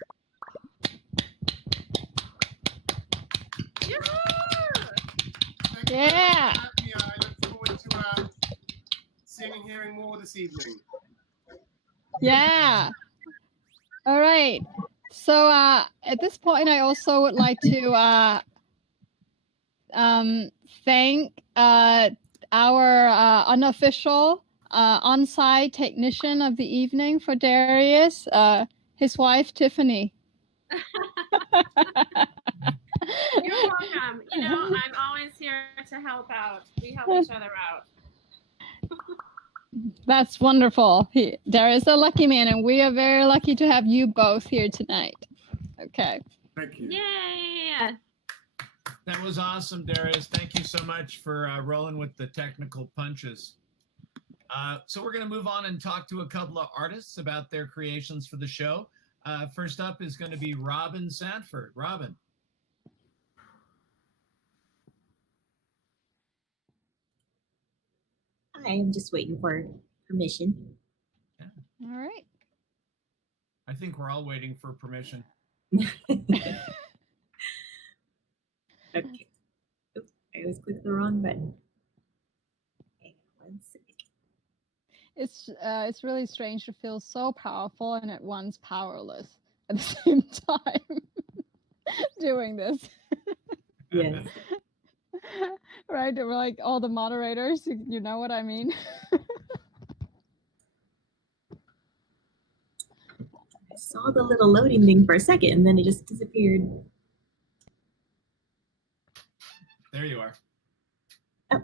Yeah. I look forward to seeing and hearing more this evening. Yeah. All right. So at this point, I also would like to thank our unofficial on-site technician of the evening for Darius, his wife, Tiffany. You're welcome. You know, I'm always here to help out. We help each other out. That's wonderful. Darius is a lucky man, and we are very lucky to have you both here tonight. Okay. Thank you. Yay! That was awesome, Darius. Thank you so much for rolling with the technical punches. So we're going to move on and talk to a couple of artists about their creations for the show. First up is going to be Robin Sanford. Robin. I am just waiting for permission. Yeah. All right. I think we're all waiting for permission. Okay. Oops, I always click the wrong button. Okay, 1 second. It's really strange to feel so powerful and at once powerless at the same time doing this. Yes. Right? We're like all the moderators, you know what I mean? I saw the little loading thing for a second and then it just disappeared. There you are. Oh,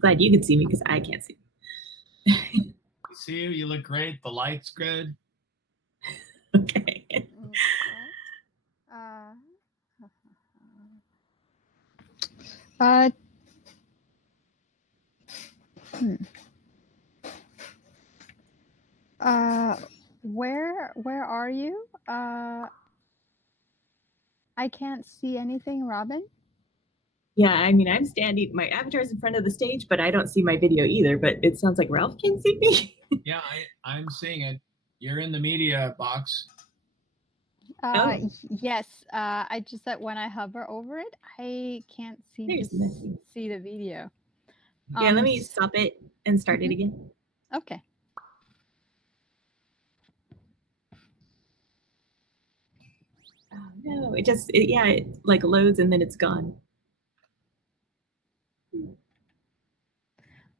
glad you can see me because I can't see. I see you. You look great. The light's good. Okay. Where are you? I can't see anything, Robin. Yeah, I mean, I'm standing, my avatar's in front of the stage, but I don't see my video either, but it sounds like Ralph can see me. Yeah, I'm seeing it. You're in the media box. Yes. I just said when I hover over it, I can't seem to see the video. Yeah, let me stop it and start it again. Okay. Oh, no, it like loads and then it's gone.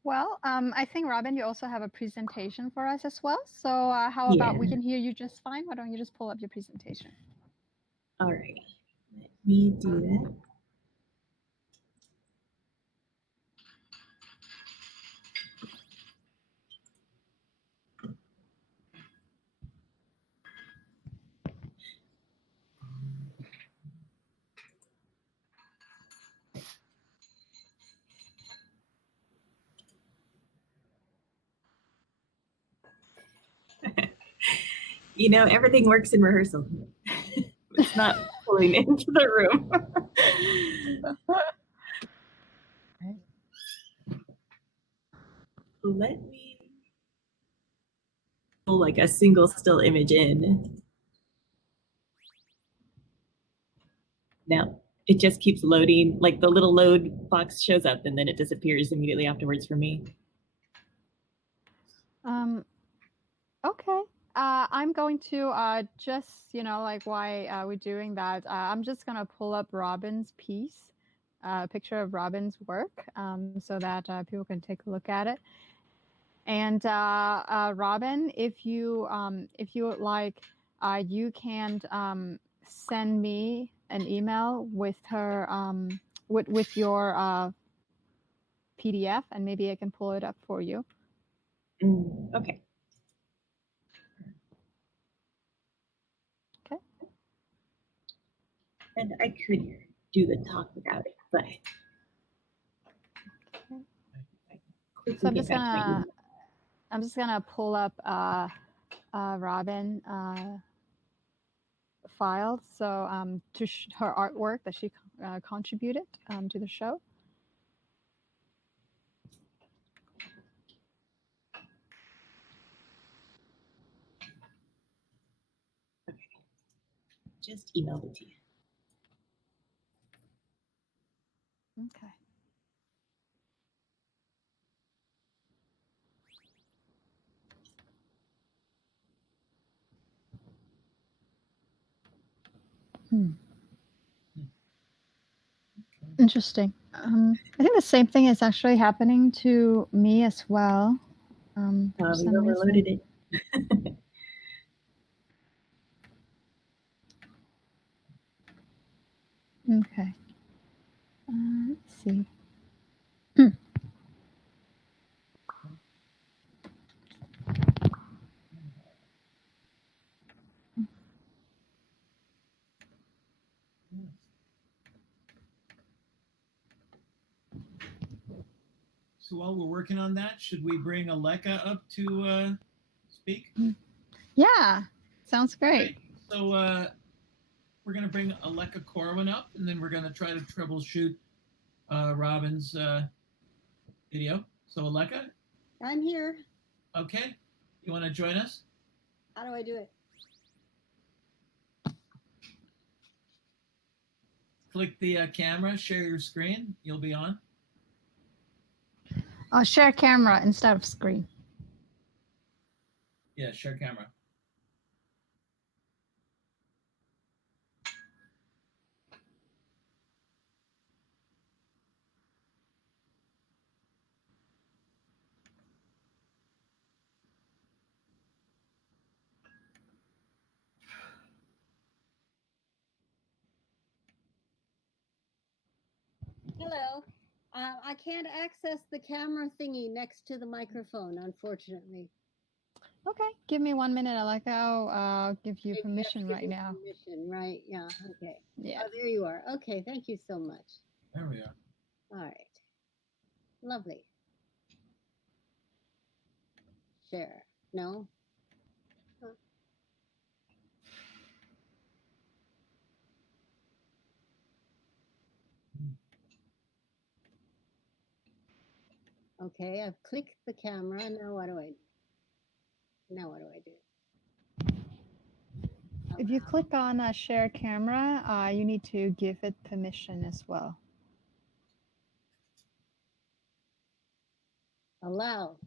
Well, I think, Robin, you also have a presentation for us as well. So how about we can hear you just fine? Why don't you just pull up your presentation? All right. Let me do that. You know, everything works in rehearsal. It's not pulling into the room. Let me pull like a single still image in. Now it just keeps loading, like the little load box shows up and then it disappears immediately afterwards for me. Okay. I'm going to just, like why we're doing that. I'm just going to pull up Robin's piece, a picture of Robin's work, so that people can take a look at it. And Robin, if you would like, you can send me an email with her with your PDF, and maybe I can pull it up for you. Okay. Okay. And I could do the talk without it, but so I'm just gonna pull up Robin file. So to her artwork that she contributed to the show. Okay. Just emailed it to you. Okay. Interesting. I think the same thing is actually happening to me as well. We overloaded it. Okay. Let's see. So while we're working on that, should we bring Aleka up to speak? Yeah, sounds great. Right. So we're going to bring Aleka Corwin up, and then we're going to try to troubleshoot Robin's video. So Aleka? I'm here. Okay. You want to join us? How do I do it? Click the camera, share your screen. You'll be on. Share camera instead of screen. Yeah, share camera. Hello. I can't access the camera thingy next to the microphone, unfortunately. Okay, give me 1 minute. I'll give you permission right now. Permission, right? Yeah. Okay. Yeah. Oh, there you are. Okay. Thank you so much. There we are. All right. Lovely. Share. No. Huh. Okay, I've clicked the camera. Now what do I do? If you click on share camera, you need to give it permission as well. Allow.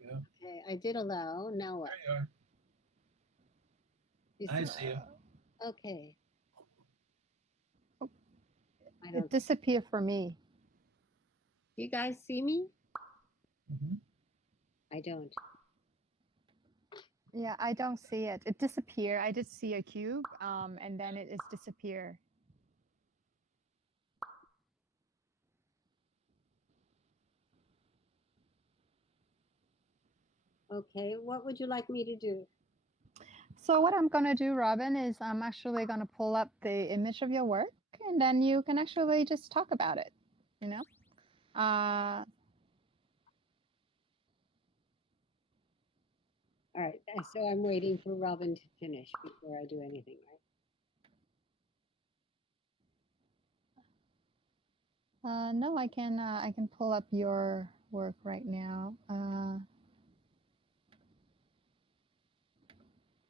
Yeah. Okay, I did allow. Now what? There you are. I see you. Okay. It disappeared for me. You guys see me? Mhm. I don't. Yeah, I don't see it. It disappeared. I did see a cube, and then it is disappear. Okay, what would you like me to do? So what I'm gonna do, Robin, is I'm actually gonna pull up the image of your work, and then you can actually just talk about it. You know. All right, so I'm waiting for Robin to finish before I do anything, right? No, I can pull up your work right now.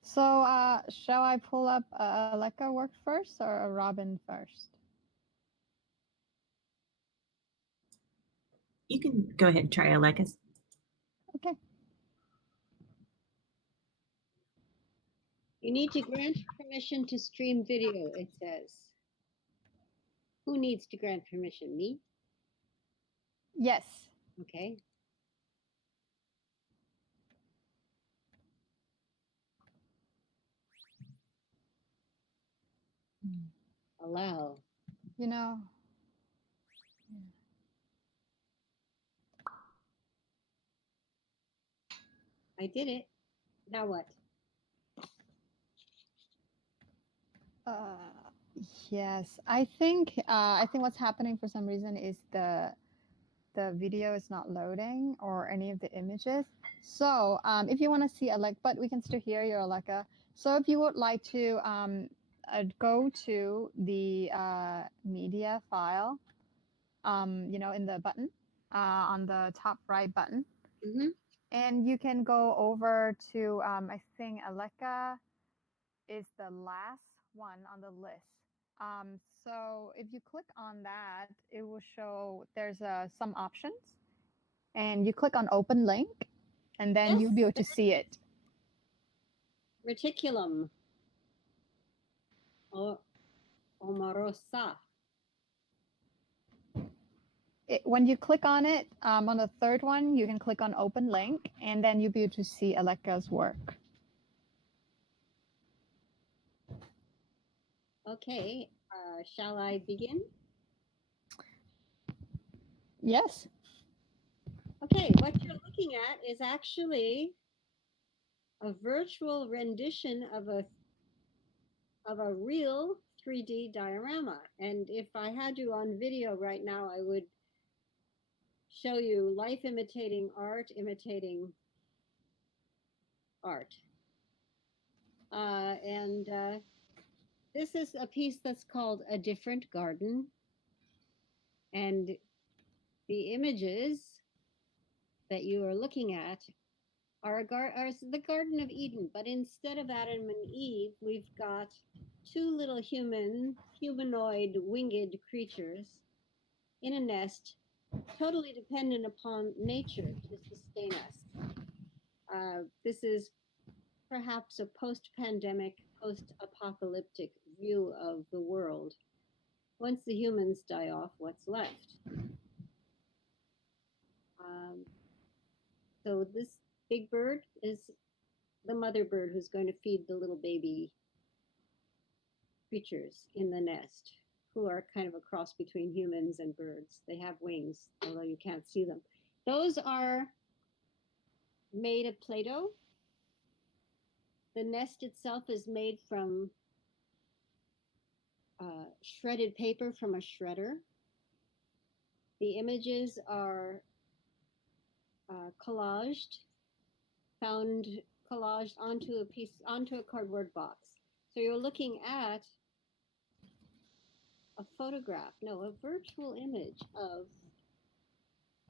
So shall I pull up Aleka work first or Robin first? You can go ahead and try Aleka's. Okay. You need to grant permission to stream video, it says. Who needs to grant permission? Me? Yes. Okay. Allow. You know. I did it. Now what? Yes, I think what's happening for some reason is the video is not loading or any of the images. So if you want to see Aleka, but we can still hear your Aleka. So if you would like to go to the media file, you know, in the button on the top right button, and you can go over to I think Aleka is the last one on the list. So if you click on that, it will show there's some options, and you click on open link, and then you'll be able to see it. Reticulum. Omarosa. When you click on it, on the third one, you can click on open link, and then you'll be able to see Aleka's work. Okay, shall I begin? Yes. Okay, what you're looking at is actually a virtual rendition of a real 3D diorama. And if I had you on video right now, I would show you life imitating art. This is a piece that's called A Different Garden. And the images that you are looking at are the Garden of Eden, but instead of Adam and Eve, we've got two little humanoid winged creatures in a nest, totally dependent upon nature to sustain us. This is perhaps a post-pandemic, post-apocalyptic view of the world. Once the humans die off, what's left? So this big bird is the mother bird who's going to feed the little baby creatures in the nest, who are kind of a cross between humans and birds. They have wings, although you can't see them. Those are made of Play-Doh. The nest itself is made from shredded paper from a shredder. The images are collaged onto a cardboard box. So you're looking at a photograph, no, a virtual image of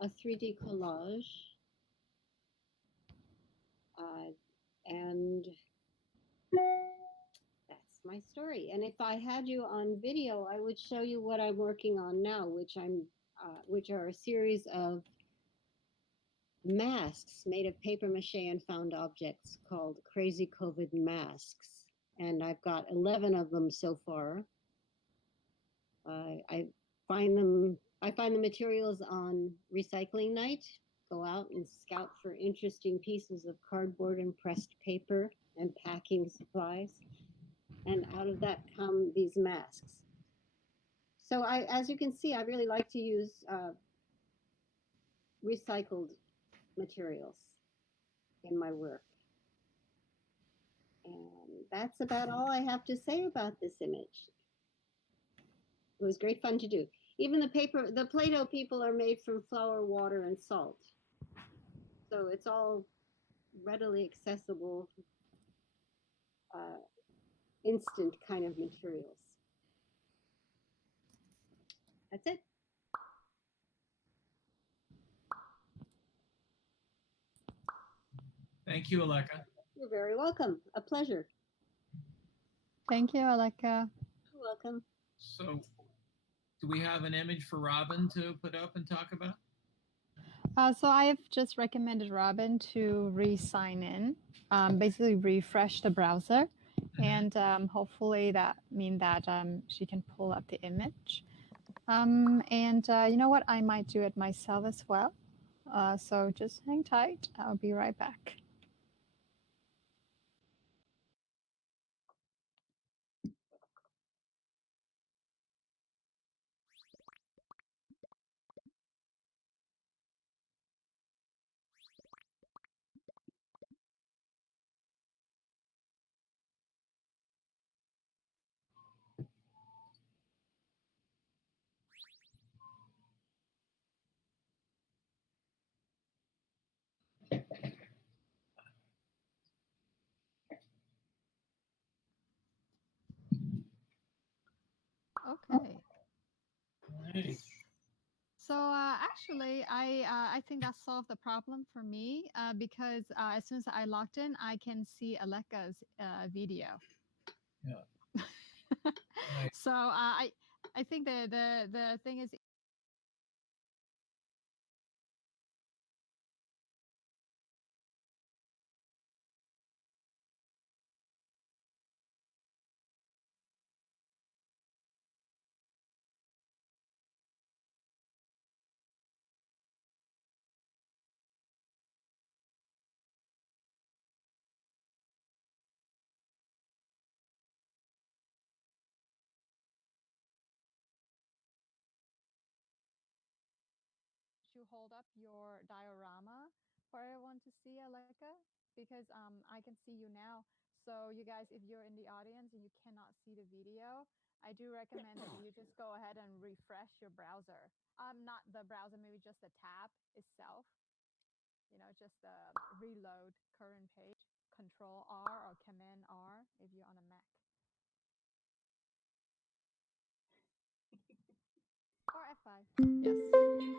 a 3D collage. And that's my story. And if I had you on video, I would show you what I'm working on now, which are a series of masks made of paper mache and found objects called Crazy COVID masks. And I've got 11 of them so far. I find the materials on recycling night, go out and scout for interesting pieces of cardboard and pressed paper and packing supplies. And out of that come these masks. So as you can see, I really like to use recycled materials in my work. And that's about all I have to say about this image. It was great fun to do. Even the Play-Doh people are made from flour, water, and salt. So it's all readily accessible, instant kind of materials. That's it. Thank you, Aleka. You're very welcome. A pleasure. Thank you, Aleka. You're welcome. So, do we have an image for Robin to put up and talk about? So I've just recommended Robin to re-sign in, basically refresh the browser, and hopefully that means that she can pull up the image. And you know what? I might do it myself as well. So just hang tight. I'll be right back. Okay. Hey. So actually, I think that solved the problem for me because as soon as I logged in, I can see Aleka's video. Yeah. Nice. So I think the thing is. You hold up your diorama for everyone to see, Aleka, because I can see you now. So you guys, if you're in the audience and you cannot see the video, I do recommend that you just go ahead and refresh your browser. Not the browser, maybe just the tab itself. You know, just reload current page, Control R or Command R if you're on a Mac. Or F5. Yes.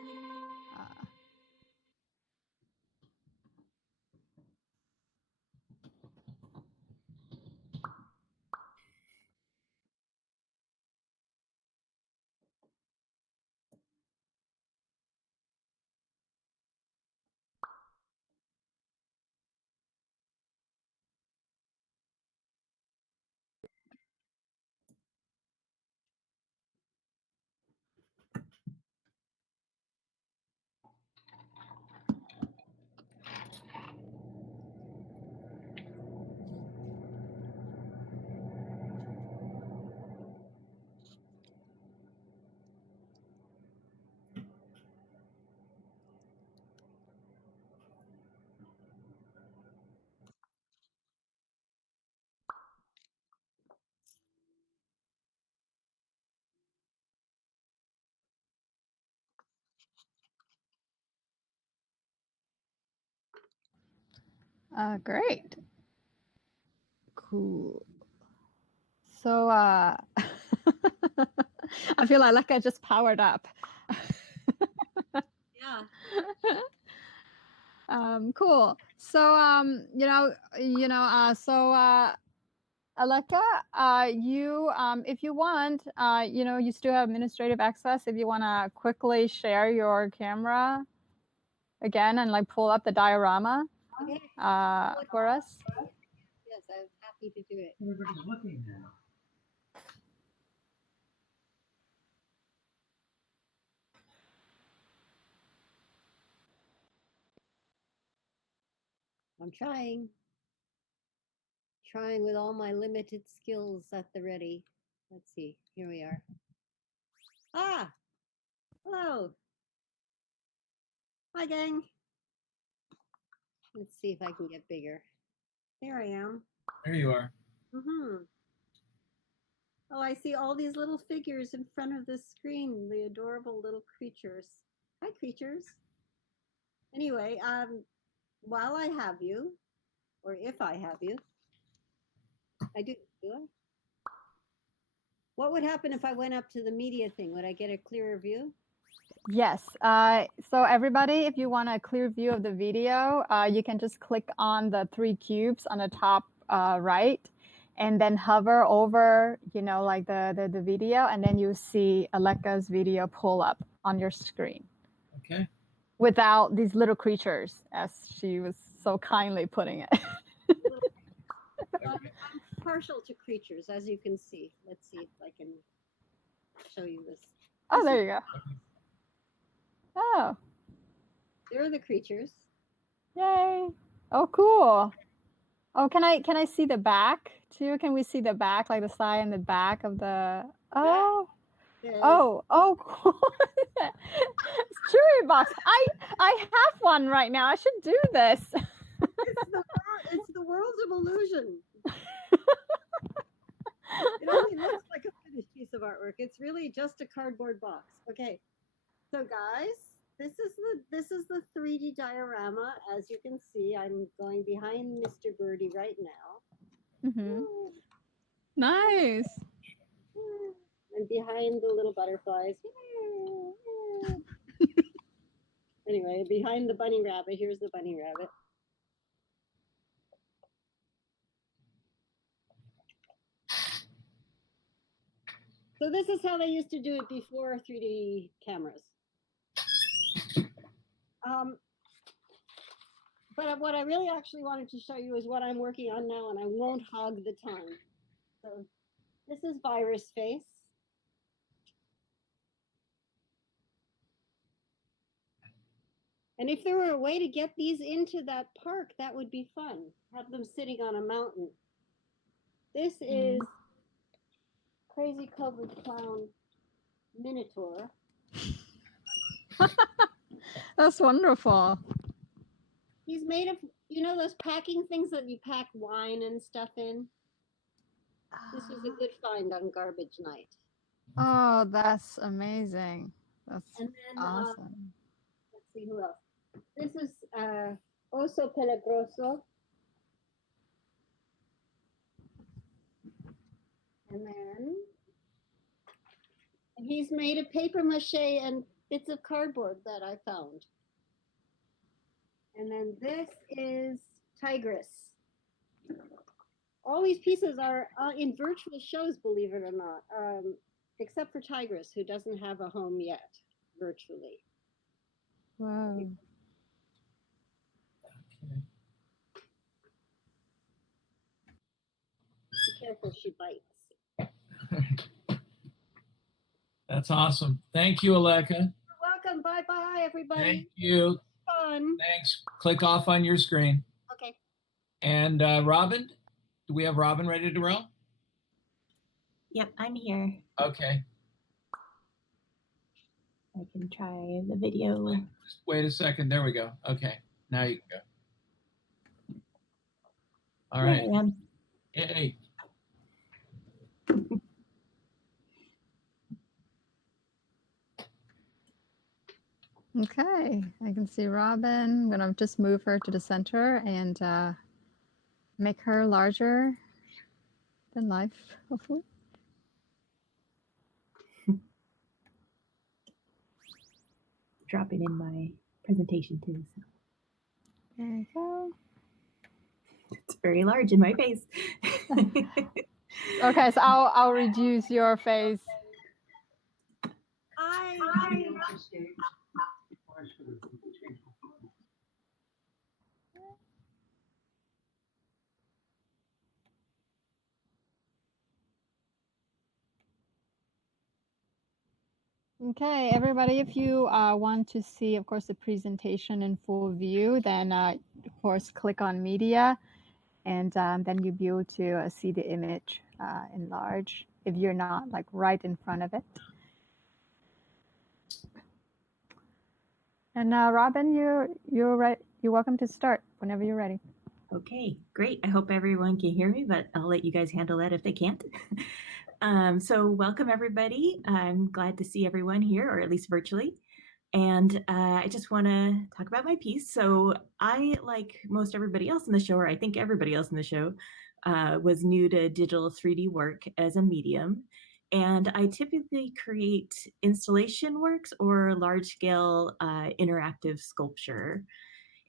Great. Cool. So I feel like I just powered up. Yeah. Cool. So Aleka, you if you want, you still have administrative access. If you want to quickly share your camera again and like pull up the diorama Okay. for us. Yes, I'm happy to do it. Everybody's looking now. I'm trying. Trying with all my limited skills at the ready. Let's see. Here we are. Ah! Hello. Hi, gang. Let's see if I can get bigger. There I am. There you are. Mm-hmm. Oh, I see all these little figures in front of the screen. The adorable little creatures. Hi, creatures. Anyway, while I have you, or if I have you, I do I? What would happen if I went up to the media thing? Would I get a clearer view? Yes. So everybody, if you want a clear view of the video, you can just click on the 3 cubes on the top right, and then hover over, like the video, and then you see Aleka's video pull up on your screen. Okay. Without these little creatures, as she was so kindly putting it. I'm partial to creatures, as you can see. Let's see if I can show you this. Oh, there you go. Oh. There are the creatures. Yay. Oh, cool. Oh, can I see the back too? Can we see the back, like the side and the back of the? Oh. Oh, cool. It's Chewy box. I have one right now. I should do this. It's the world of illusion. It only looks like a finished piece of artwork. It's really just a cardboard box. Okay. So guys, this is the 3D diorama. As you can see, I'm going behind Mr. Birdie right now. Mm-hmm. Nice. And behind the little butterflies. Anyway, behind the bunny rabbit, here's the bunny rabbit. So this is how they used to do it before 3D cameras. But what I really actually wanted to show you is what I'm working on now, and I won't hog the time. So this is Virus Face. And if there were a way to get these into that park, that would be fun. Have them sitting on a mountain. This is Crazy Covered Clown Minotaur. That's wonderful. He's made of, those packing things that you pack wine and stuff in? This was a good find on garbage night. Oh, that's amazing. That's and then, awesome. Let's see who else. This is Oso Peligroso. And then he's made of paper mache and bits of cardboard that I found. And then this is Tigress. All these pieces are in virtual shows, believe it or not, except for Tigress, who doesn't have a home yet, virtually. Wow. Be careful, she bites. That's awesome. Thank you, Aleka. You're welcome. Bye-bye, everybody. Thank you. Fun. Thanks. Click off on your screen. Okay. And Robin, do we have Robin ready to roll? Yep, I'm here. Okay. I can try the video. Just wait a second. There we go. Okay. Now you can go. All right. There I am. Yay. Okay, I can see Robin. I'm gonna just move her to the center and make her larger than life, hopefully. drop it in my presentation too. So. There you go. It's very large in my face. Okay, so I'll reduce your face. Okay, everybody, if you want to see, of course, the presentation in full view, then, of course, click on media, and then you'll be able to see the image in large if you're not like right in front of it. And Robin, you're right. You're welcome to start whenever you're ready. Okay, great. I hope everyone can hear me, but I'll let you guys handle that if they can't. So welcome everybody. I'm glad to see everyone here, or at least virtually. And I just want to talk about my piece. So I, like most everybody else in the show, or I think everybody else in the show, was new to digital 3D work as a medium. And I typically create installation works or large-scale interactive sculpture.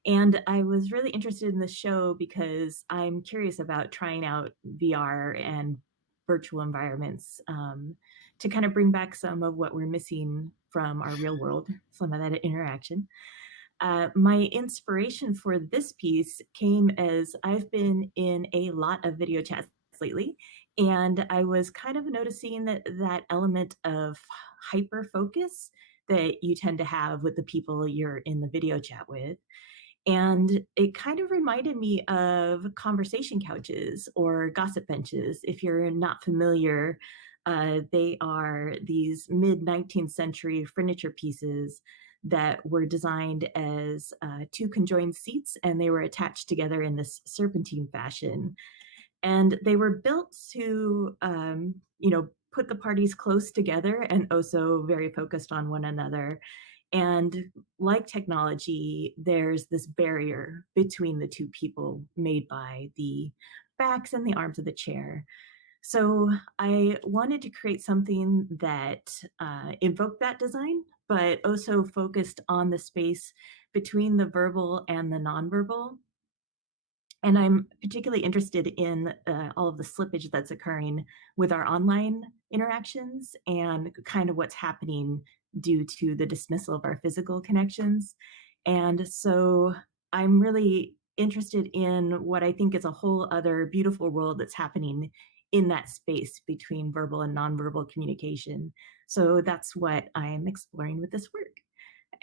And I was really interested in the show because I'm curious about trying out VR and virtual environments to kind of bring back some of what we're missing from our real world, some of that interaction. My inspiration for this piece came as I've been in a lot of video chats lately, and I was kind of noticing that element of hyper focus that you tend to have with the people you're in the video chat with. And it kind of reminded me of conversation couches or gossip benches. If you're not familiar, they are these mid-19th century furniture pieces that were designed as two conjoined seats, and they were attached together in this serpentine fashion. And they were built to, put the parties close together and also very focused on one another. And like technology, there's this barrier between the two people made by the backs and the arms of the chair. So I wanted to create something that invoked that design, but also focused on the space between the verbal and the nonverbal. And I'm particularly interested in all of the slippage that's occurring with our online interactions and kind of what's happening due to the dismissal of our physical connections. And so I'm really interested in what I think is a whole other beautiful world that's happening in that space between verbal and nonverbal communication. So that's what I'm exploring with this work.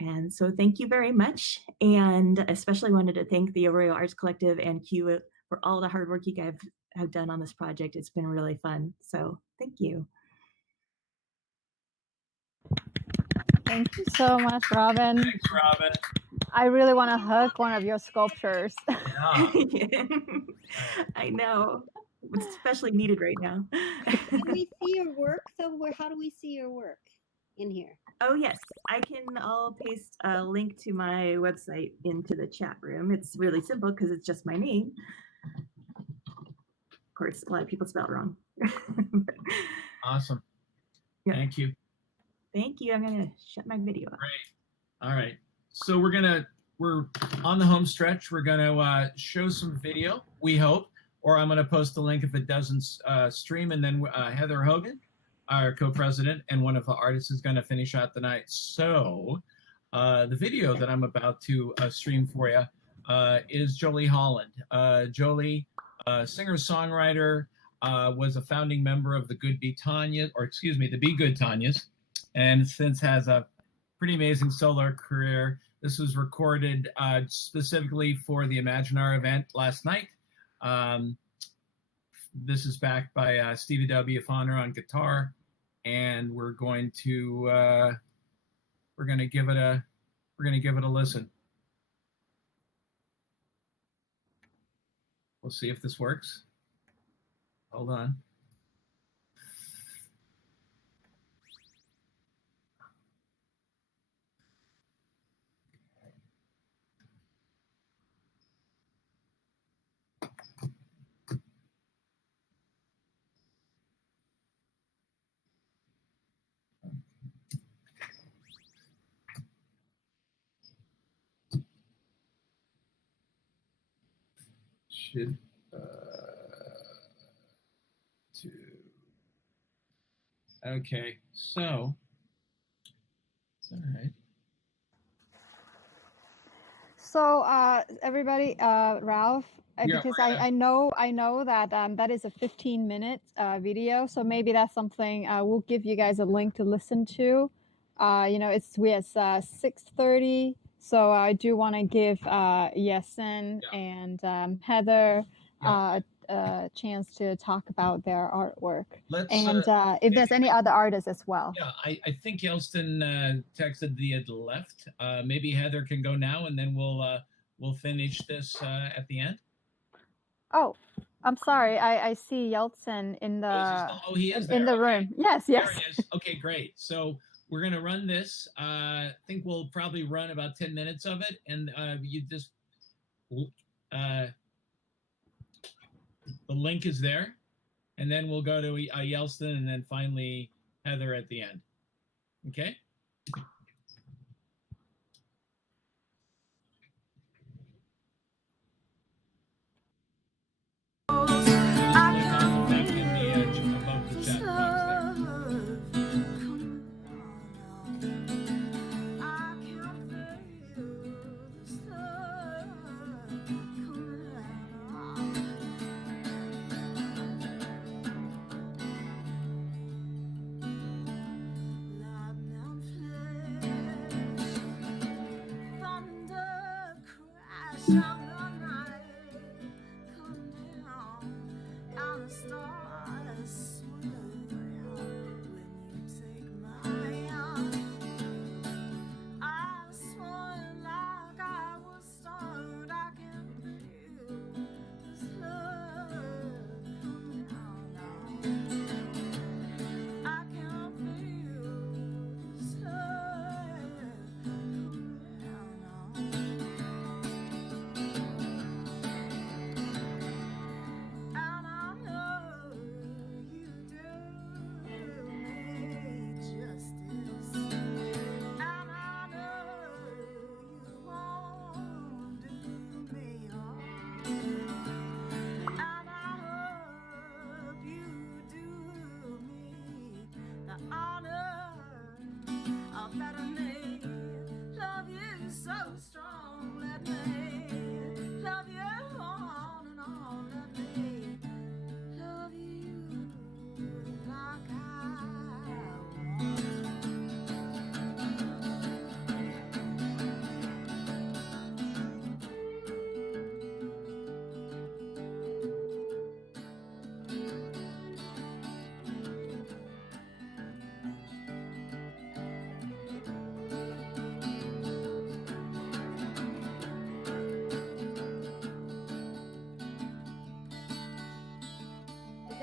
And so thank you very much. And especially wanted to thank the Arroyo Arts Collective and Q for all the hard work you guys have done on this project. It's been really fun. So thank you. Thank you so much, Robin. Thanks, Robin. I really want to hug one of your sculptures. Yeah. I know. It's especially needed right now. Can we see your work? So how do we see your work in here? Oh, yes. I'll paste a link to my website into the chat room. It's really simple because it's just my name. Of course, a lot of people spell it wrong. Awesome. Yeah. Thank you. Thank you. I'm going to shut my video off. Great. All right. So we're on the home stretch. We're going to show some video, we hope, or I'm going to post the link if it doesn't stream, and then Heather Hogan, our co-president and one of the artists, is going to finish out the night. So the video that I'm about to stream for you is Jolie Holland. Jolie, singer-songwriter, was a founding member of the Be Good Tanyas, and since has a pretty amazing solo career. This was recorded specifically for the Imaginar event last night. This is backed by Stevie W. Fauner on guitar, and we're going to give it a listen. We'll see if this works. Hold on. should to okay, so it's all right. So, everybody, Ralph, Yeah, because we're gonna- I know that that is a 15-minute video, so maybe that's something we'll give you guys a link to listen to. You know, it's 6:30, so I do want to give Yesin and Heather a chance to talk about their artwork, and if there's any other artists as well. Yeah, I think Yelston texted the left. Maybe Heather can go now, and then we'll finish this at the end. Oh, I'm sorry. I see Yeltsin in the he is in there. the room. Yes, yes. There he is. Okay, great. So we're gonna run this. I think we'll probably run about 10 minutes of it, and you just the link is there, and then we'll go to Yelston, and then finally Heather at the end. Okay.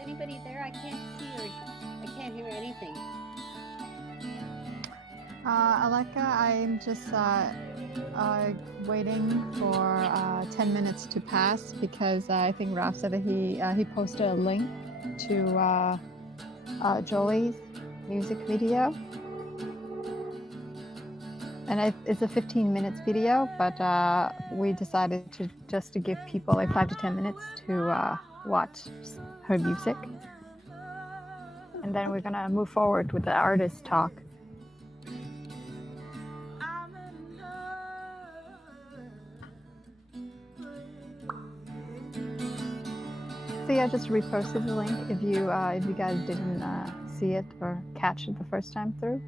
Anybody there? I can't see or I can't hear anything. Aleka, I'm just waiting for 10 minutes to pass because I think Ralph said that he posted a link to Jolie's music video. And it's a 15 minutes video, but we decided to give people like 5 to 10 minutes to watch her music. And then we're gonna move forward with the artist talk. So yeah, just reposted the link if you guys didn't see it or catch it the first time through.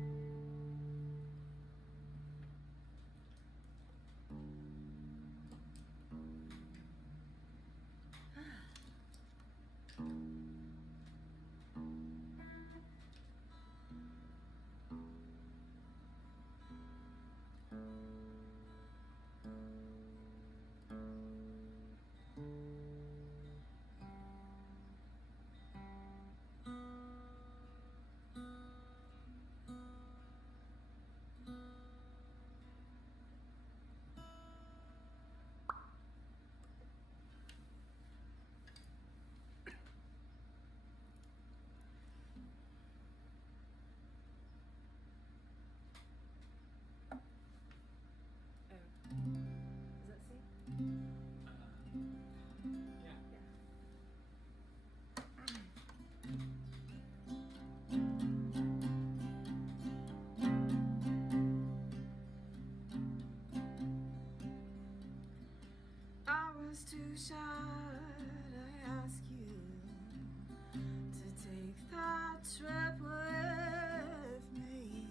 too short, I ask you to take that trip with me.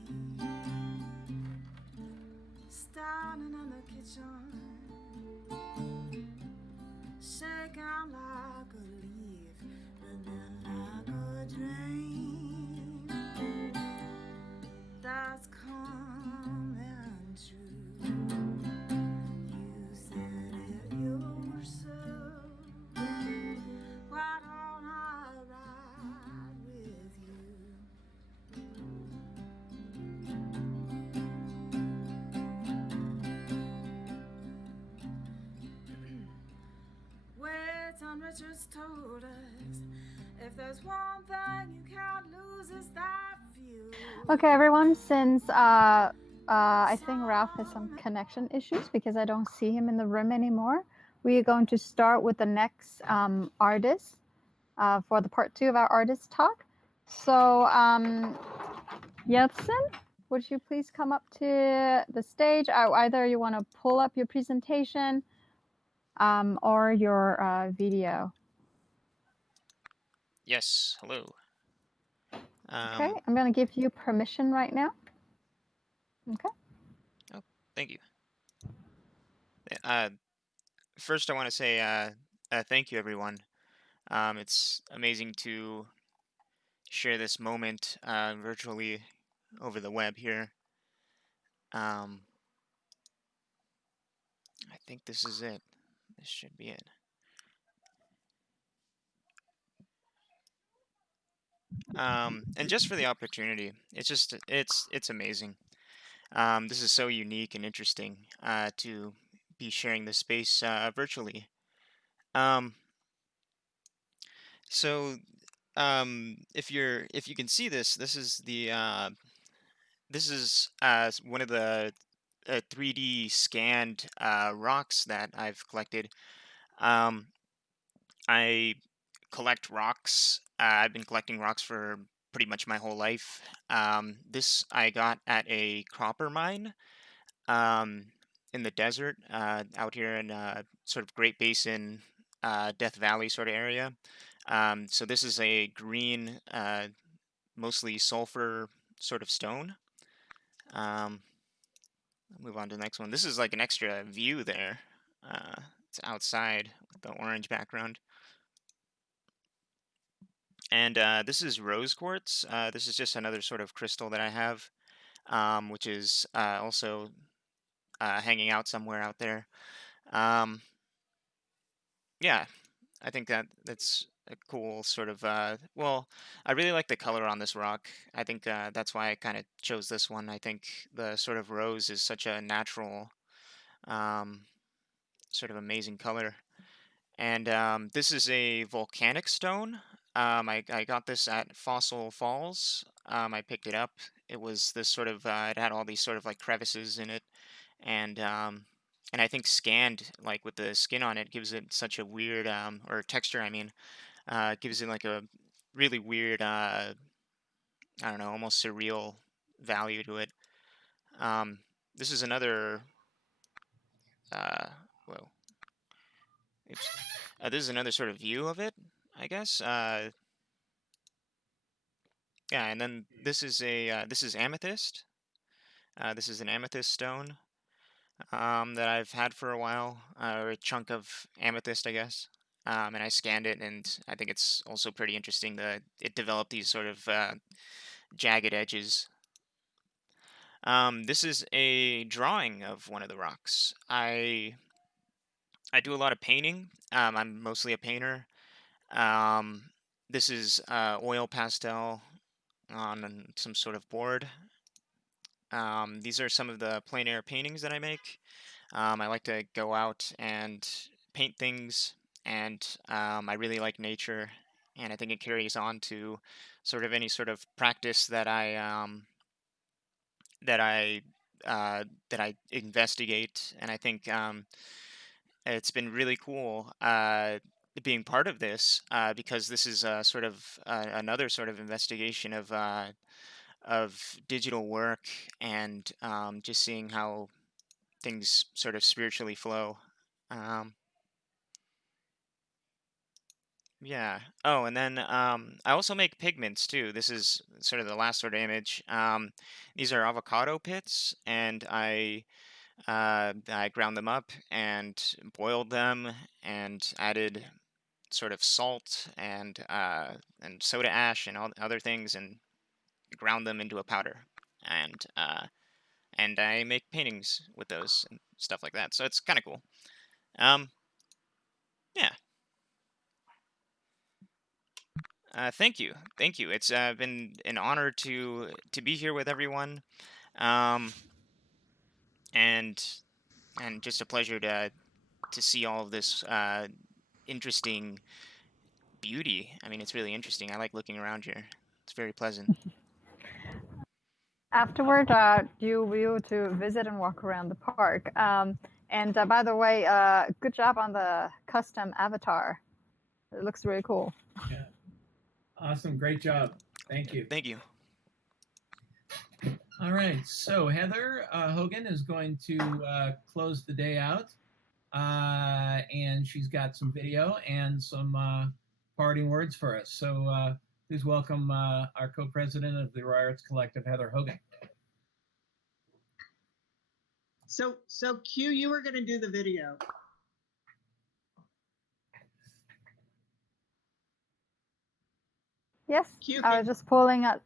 Standing in the kitchen, shaking like a leaf, but then like a dream that's coming true. You said it yourself. Why don't I ride with you? Waiting Richards told us, if there's one thing you can't lose, is that view. Okay, everyone, since I think Ralph has some connection issues because I don't see him in the room anymore, we are going to start with the next artist for the part 2 of our artist talk. So, Yeltsin, would you please come up to the stage? Either you want to pull up your presentation or your video. Yes, hello. Okay, I'm going to give you permission right now. Okay. Oh, thank you. First, I want to say thank you, everyone. It's amazing to share this moment virtually over the web here. I think this is it. This should be it. And just for the opportunity, it's amazing. This is so unique and interesting to be sharing this space virtually. So if you can see this, this is one of the 3D scanned rocks that I've collected. I collect rocks. I've been collecting rocks for pretty much my whole life. This I got at a copper mine in the desert out here in sort of Great Basin, Death Valley sort of area. So this is a green, mostly sulfur sort of stone. I'll move on to the next one. This is like an extra view there. It's outside with the orange background. And this is rose quartz. This is just another sort of crystal that I have, which is also hanging out somewhere out there. Yeah, I think that's a cool sort of, well, I really like the color on this rock. I think that's why I kind of chose this one. I think the sort of rose is such a natural, sort of amazing color. And this is a volcanic stone. I got this at Fossil Falls. I picked it up. It was this sort of, it had all these sort of like crevices in it. And I think scanned, like with the skin on it, gives it such a weird, or texture, I mean, gives it like a really weird, I don't know, almost surreal value to it. This is another, whoa. Oops. This is another sort of view of it, I guess. Yeah, and then this is amethyst. This is an amethyst stone that I've had for a while, or a chunk of amethyst, I guess. And I scanned it, and I think it's also pretty interesting that it developed these sort of jagged edges. This is a drawing of one of the rocks. I do a lot of painting. I'm mostly a painter. This is oil pastel on some sort of board. These are some of the plein air paintings that I make. I like to go out and paint things, and I really like nature, and I think it carries on to sort of any sort of practice that I investigate, and I think it's been really cool being part of this because this is sort of another sort of investigation of digital work and just seeing how things sort of spiritually flow. Yeah. Oh, and then I also make pigments too. This is sort of the last sort of image. These are avocado pits, and I ground them up and boiled them and added sort of salt and soda ash and all other things and ground them into a powder. And I make paintings with those and stuff like that. So it's kind of cool. Um, yeah. Thank you, thank you. It's been an honor to be here with everyone, um, and and just a pleasure to see all of this interesting beauty. I mean, it's really interesting. I like looking around here. It's very pleasant. Afterward, you will be able to visit and walk around the park. And by the way, good job on the custom avatar. It looks really cool. Yeah. Awesome. Great job. Thank you. Thank you. All right. So Heather Hogan is going to close the day out. And she's got some video and some parting words for us. So please welcome our co-president of the Arroyo Arts Collective, Heather Hogan. So Q, you were going to do the video. Yes, Q, I was just pulling up.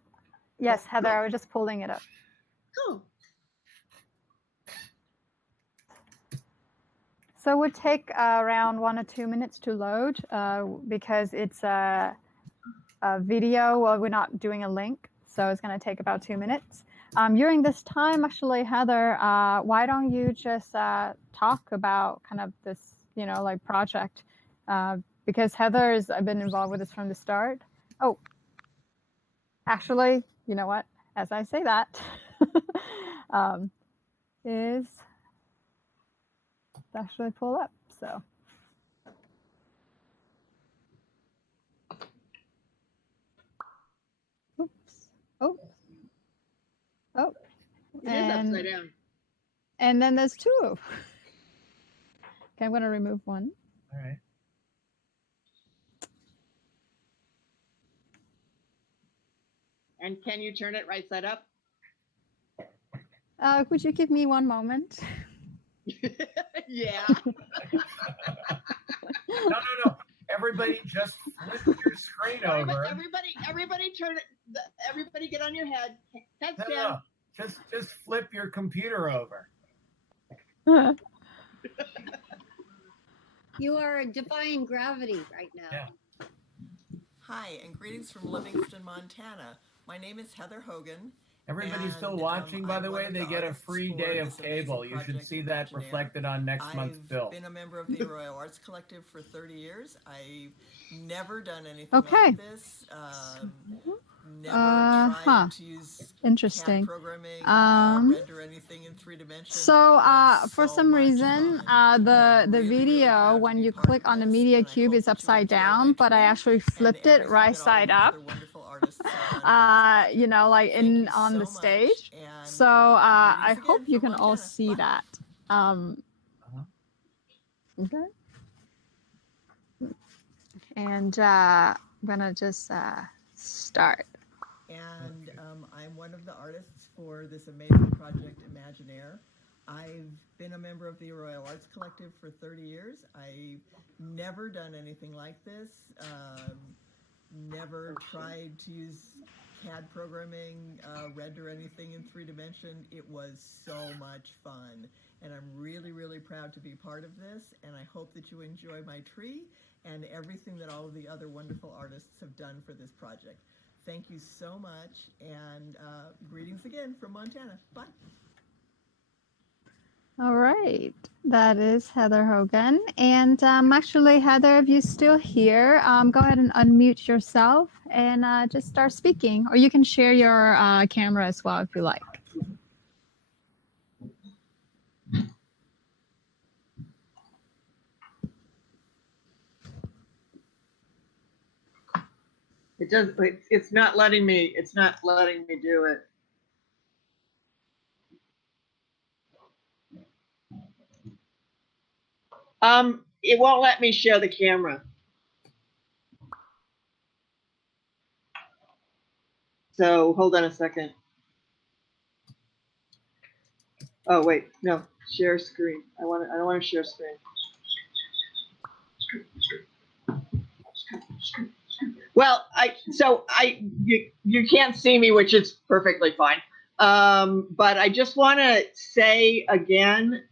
Yes, Heather, cool. I was just pulling it up. Cool. So it would take around 1 or 2 minutes to load because it's a video. Well, we're not doing a link, so it's going to take about 2 minutes. During this time, actually, Heather, why don't you just talk about kind of this, like project? Because Heather's been involved with this from the start. Oh, actually, you know what? As I say that, is actually pull up. So. Oops. Oh. Oh. It is upside down. And then there's 2. Okay, I'm going to remove one. All right. And can you turn it right side up? Would you give me 1 moment? Yeah. No. Everybody just flip your screen over. Everybody turn it. Everybody get on your head. Head down. No. Just flip your computer over. You are defying gravity right now. Yeah. Hi, and greetings from Livingston, Montana. My name is Heather Hogan. Everybody's still watching, by the way. They get a free day of cable. You should see that reflected on next month's bill. I've been a member of the Arroyo Arts Collective for 30 years. I've never done anything like this. Never tried to use interesting. CAD programming, render anything in 3 dimensions. So for some reason, the video, when you click on the media cube, is upside down, but I actually flipped it right side up. Like on the stage. So I hope you can all see that. Okay. And I'm gonna just start. And I'm one of the artists for this amazing project, Imaginar. I've been a member of the Arroyo Arts Collective for 30 years. I've never done anything like this. Never tried to use CAD programming, render anything in 3 dimension. It was so much fun. And I'm really, really proud to be part of this. And I hope that you enjoy my tree and everything that all of the other wonderful artists have done for this project. Thank you so much, and greetings again from Montana. Bye. All right, that is Heather Hogan. And actually, Heather, if you're still here, go ahead and unmute yourself and just start speaking. Or you can share your camera as well if you like. It does. It's not letting me. It's not letting me do it. It won't let me share the camera. So hold on a second. Oh wait, no, share screen. I don't want to share screen. Well, you can't see me, which is perfectly fine. But I just want to say again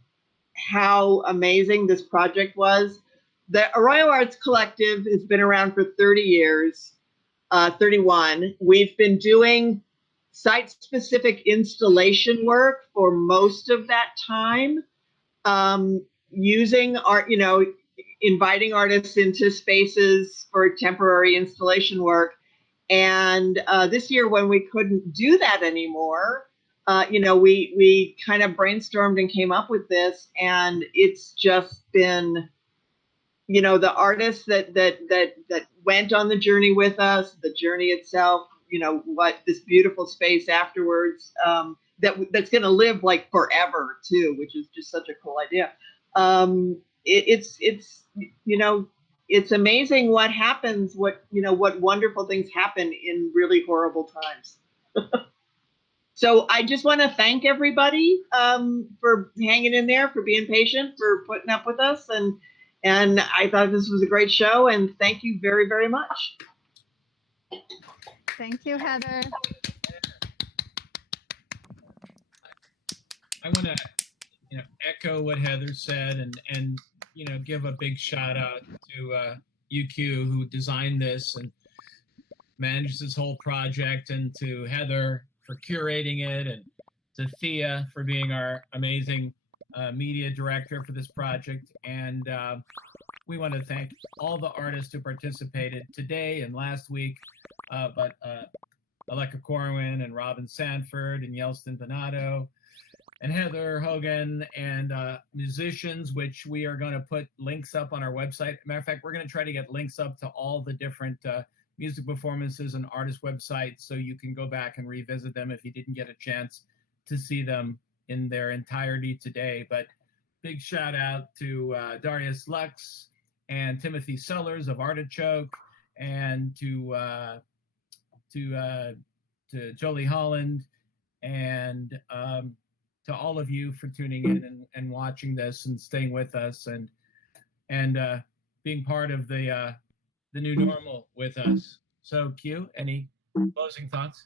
how amazing this project was. The Arroyo Arts Collective has been around for 30 years, 31. We've been doing site-specific installation work for most of that time, using art, inviting artists into spaces for temporary installation work. And this year, when we couldn't do that anymore, we kind of brainstormed and came up with this, and it's just been, the artists that went on the journey with us, the journey itself, what this beautiful space afterwards, that's going to live like forever too, which is just such a cool idea. It's amazing what happens, what wonderful things happen in really horrible times. So I just want to thank everybody for hanging in there, for being patient, for putting up with us. And I thought this was a great show, and thank you very, very much. Thank you, Heather. I want to echo what Heather said and give a big shout out to UQ, who designed this and managed this whole project, and to Heather for curating it, and to Thea for being our amazing media director for this project. And we want to thank all the artists who participated today and last week, but Aleka Corwin and Robin Sanford and Yelston Donato and Heather, Hogan, and musicians, which we are going to put links up on our website. Matter of fact, we're going to try to get links up to all the different music performances and artist websites, so you can go back and revisit them if you didn't get a chance to see them in their entirety today. But big shout out to Darius Lux and Timothy Sellers of Artichoke, and to Jolie Holland, and to all of you for tuning in and watching this and staying with us, and being part of the new normal with us. So, Q, any closing thoughts?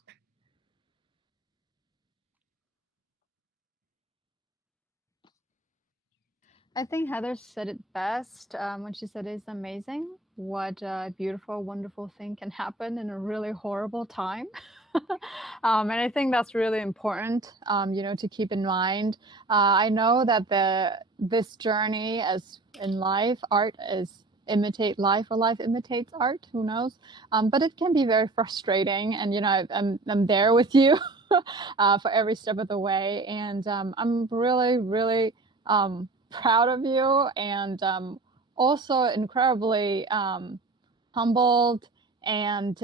I think Heather said it best when she said it's amazing what a beautiful, wonderful thing can happen in a really horrible time. And I think that's really important, to keep in mind. I know that this journey, as in life, art is imitate life, or life imitates art. Who knows? But it can be very frustrating, and I'm there with you for every step of the way. And I'm really, really proud of you, and also incredibly humbled and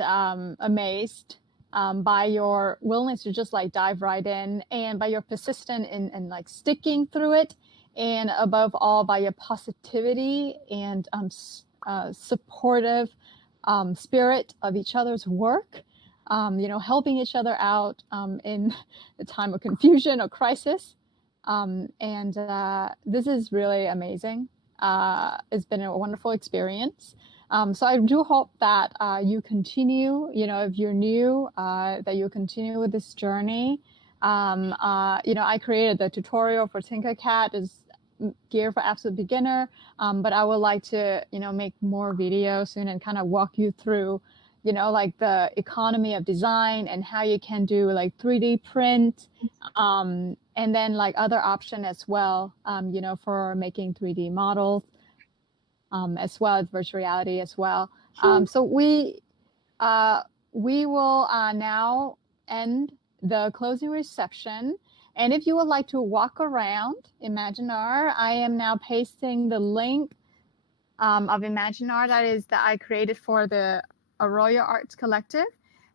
amazed by your willingness to just like dive right in, and by your persistence in like sticking through it, and above all by your positivity and supportive spirit of each other's work, helping each other out in the time of confusion or crisis. And this is really amazing. It's been a wonderful experience. So I do hope that you continue, if you're new, that you continue with this journey. I created the tutorial for Tinkercad. It's geared for absolute beginner, but I would like to, make more videos soon and kind of walk you through, like the economy of design and how you can do like 3D print, and then like other option as well, for making 3D models, as well as virtual reality as well. So we will now end the closing reception. And if you would like to walk around Imaginar, I am now pasting the link of Imaginar that I created for the Arroyo Arts Collective.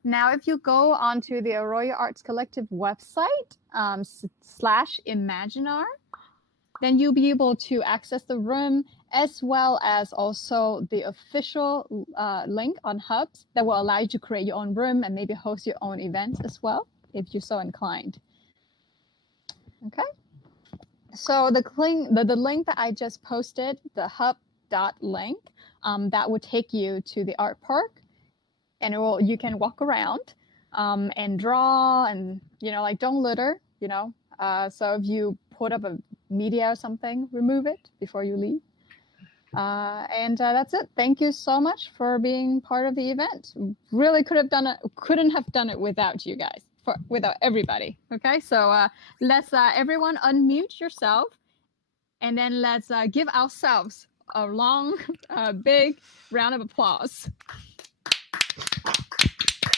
Now, if you go onto the Arroyo Arts Collective website, /Imaginar, then you'll be able to access the room as well as also the official link on Hubs that will allow you to create your own room and maybe host your own events as well, if you're so inclined. Okay. So the link that I just posted, the hub.link, that will take you to the art park, and you can walk around and draw, and like don't litter, so if you put up a media or something, remove it before you leave. And that's it. Thank you so much for being part of the event. Really couldn't have done it without you guys, without everybody. Okay, so let's everyone unmute yourself, and then let's give ourselves a long, big round of applause.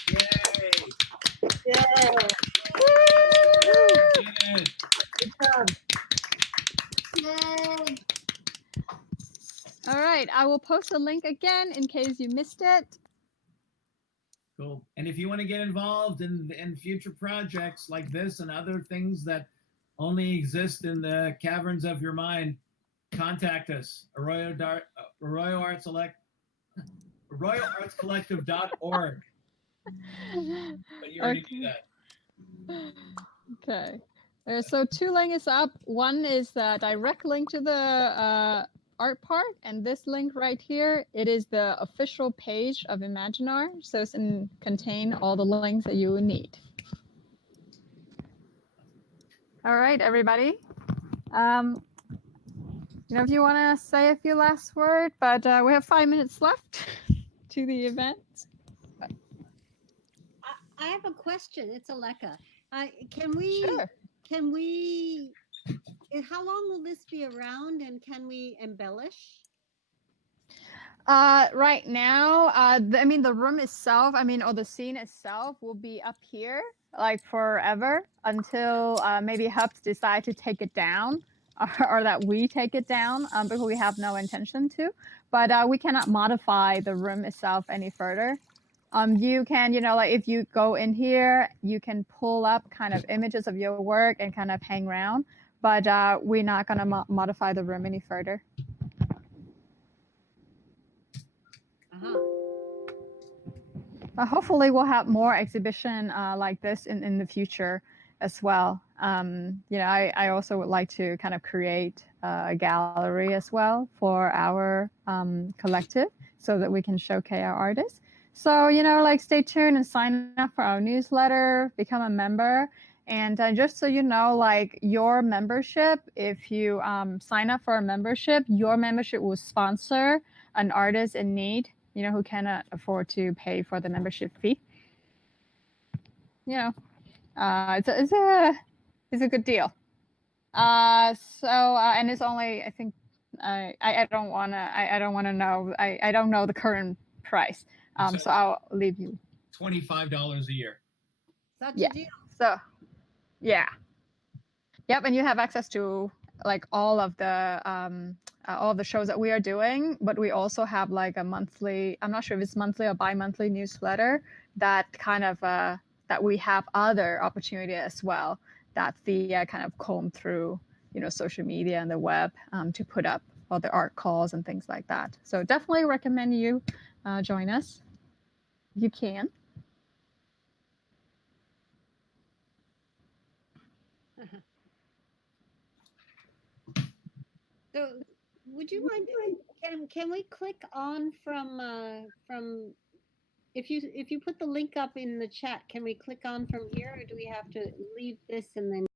Yay! Yeah. Good. Good job. Yay! All right, I will post the link again in case you missed it. Cool. And if you want to get involved in future projects like this and other things that only exist in the caverns of your mind, contact us. Arroyo Arts Collective.org. But you already do that. Okay. So 2 links is up. One is the direct link to the art park, and this link right here, it is the official page of Imaginar, so it's contain all the links that you need. All right, everybody. If you want to say a few last words, but we have 5 minutes left to the event. I have a question. It's Aleka. Can we? Sure. Can we? How long will this be around, and can we embellish? Right now, the room itself, or the scene itself will be up here like forever until maybe Hubs decide to take it down, or that we take it down, because we have no intention to. But we cannot modify the room itself any further. You can, like if you go in here, you can pull up kind of images of your work and kind of hang around. But we're not going to modify the room any further. Hopefully we'll have more exhibition like this in the future as well. I also would like to kind of create a gallery as well for our collective so that we can showcase our artists. So, stay tuned and sign up for our newsletter, become a member. And just so you know, your membership, if you sign up for a membership, your membership will sponsor an artist in need, who cannot afford to pay for the membership fee. It's a good deal. And it's only, I think, I don't want to know. I don't know the current price. So I'll leave you. $25 a year. Such a deal. So, yeah. Yep, and you have access to all of the shows that we are doing, but we also have a monthly, I'm not sure if it's monthly or bi-monthly newsletter that kind of that we have other opportunity as well, that the kind of comb through social media and the web to put up all the art calls and things like that. So definitely recommend you join us. You can. So, would you mind? Can we click on from if you put the link up in the chat? Can we click on from here, or do we have to leave this and then?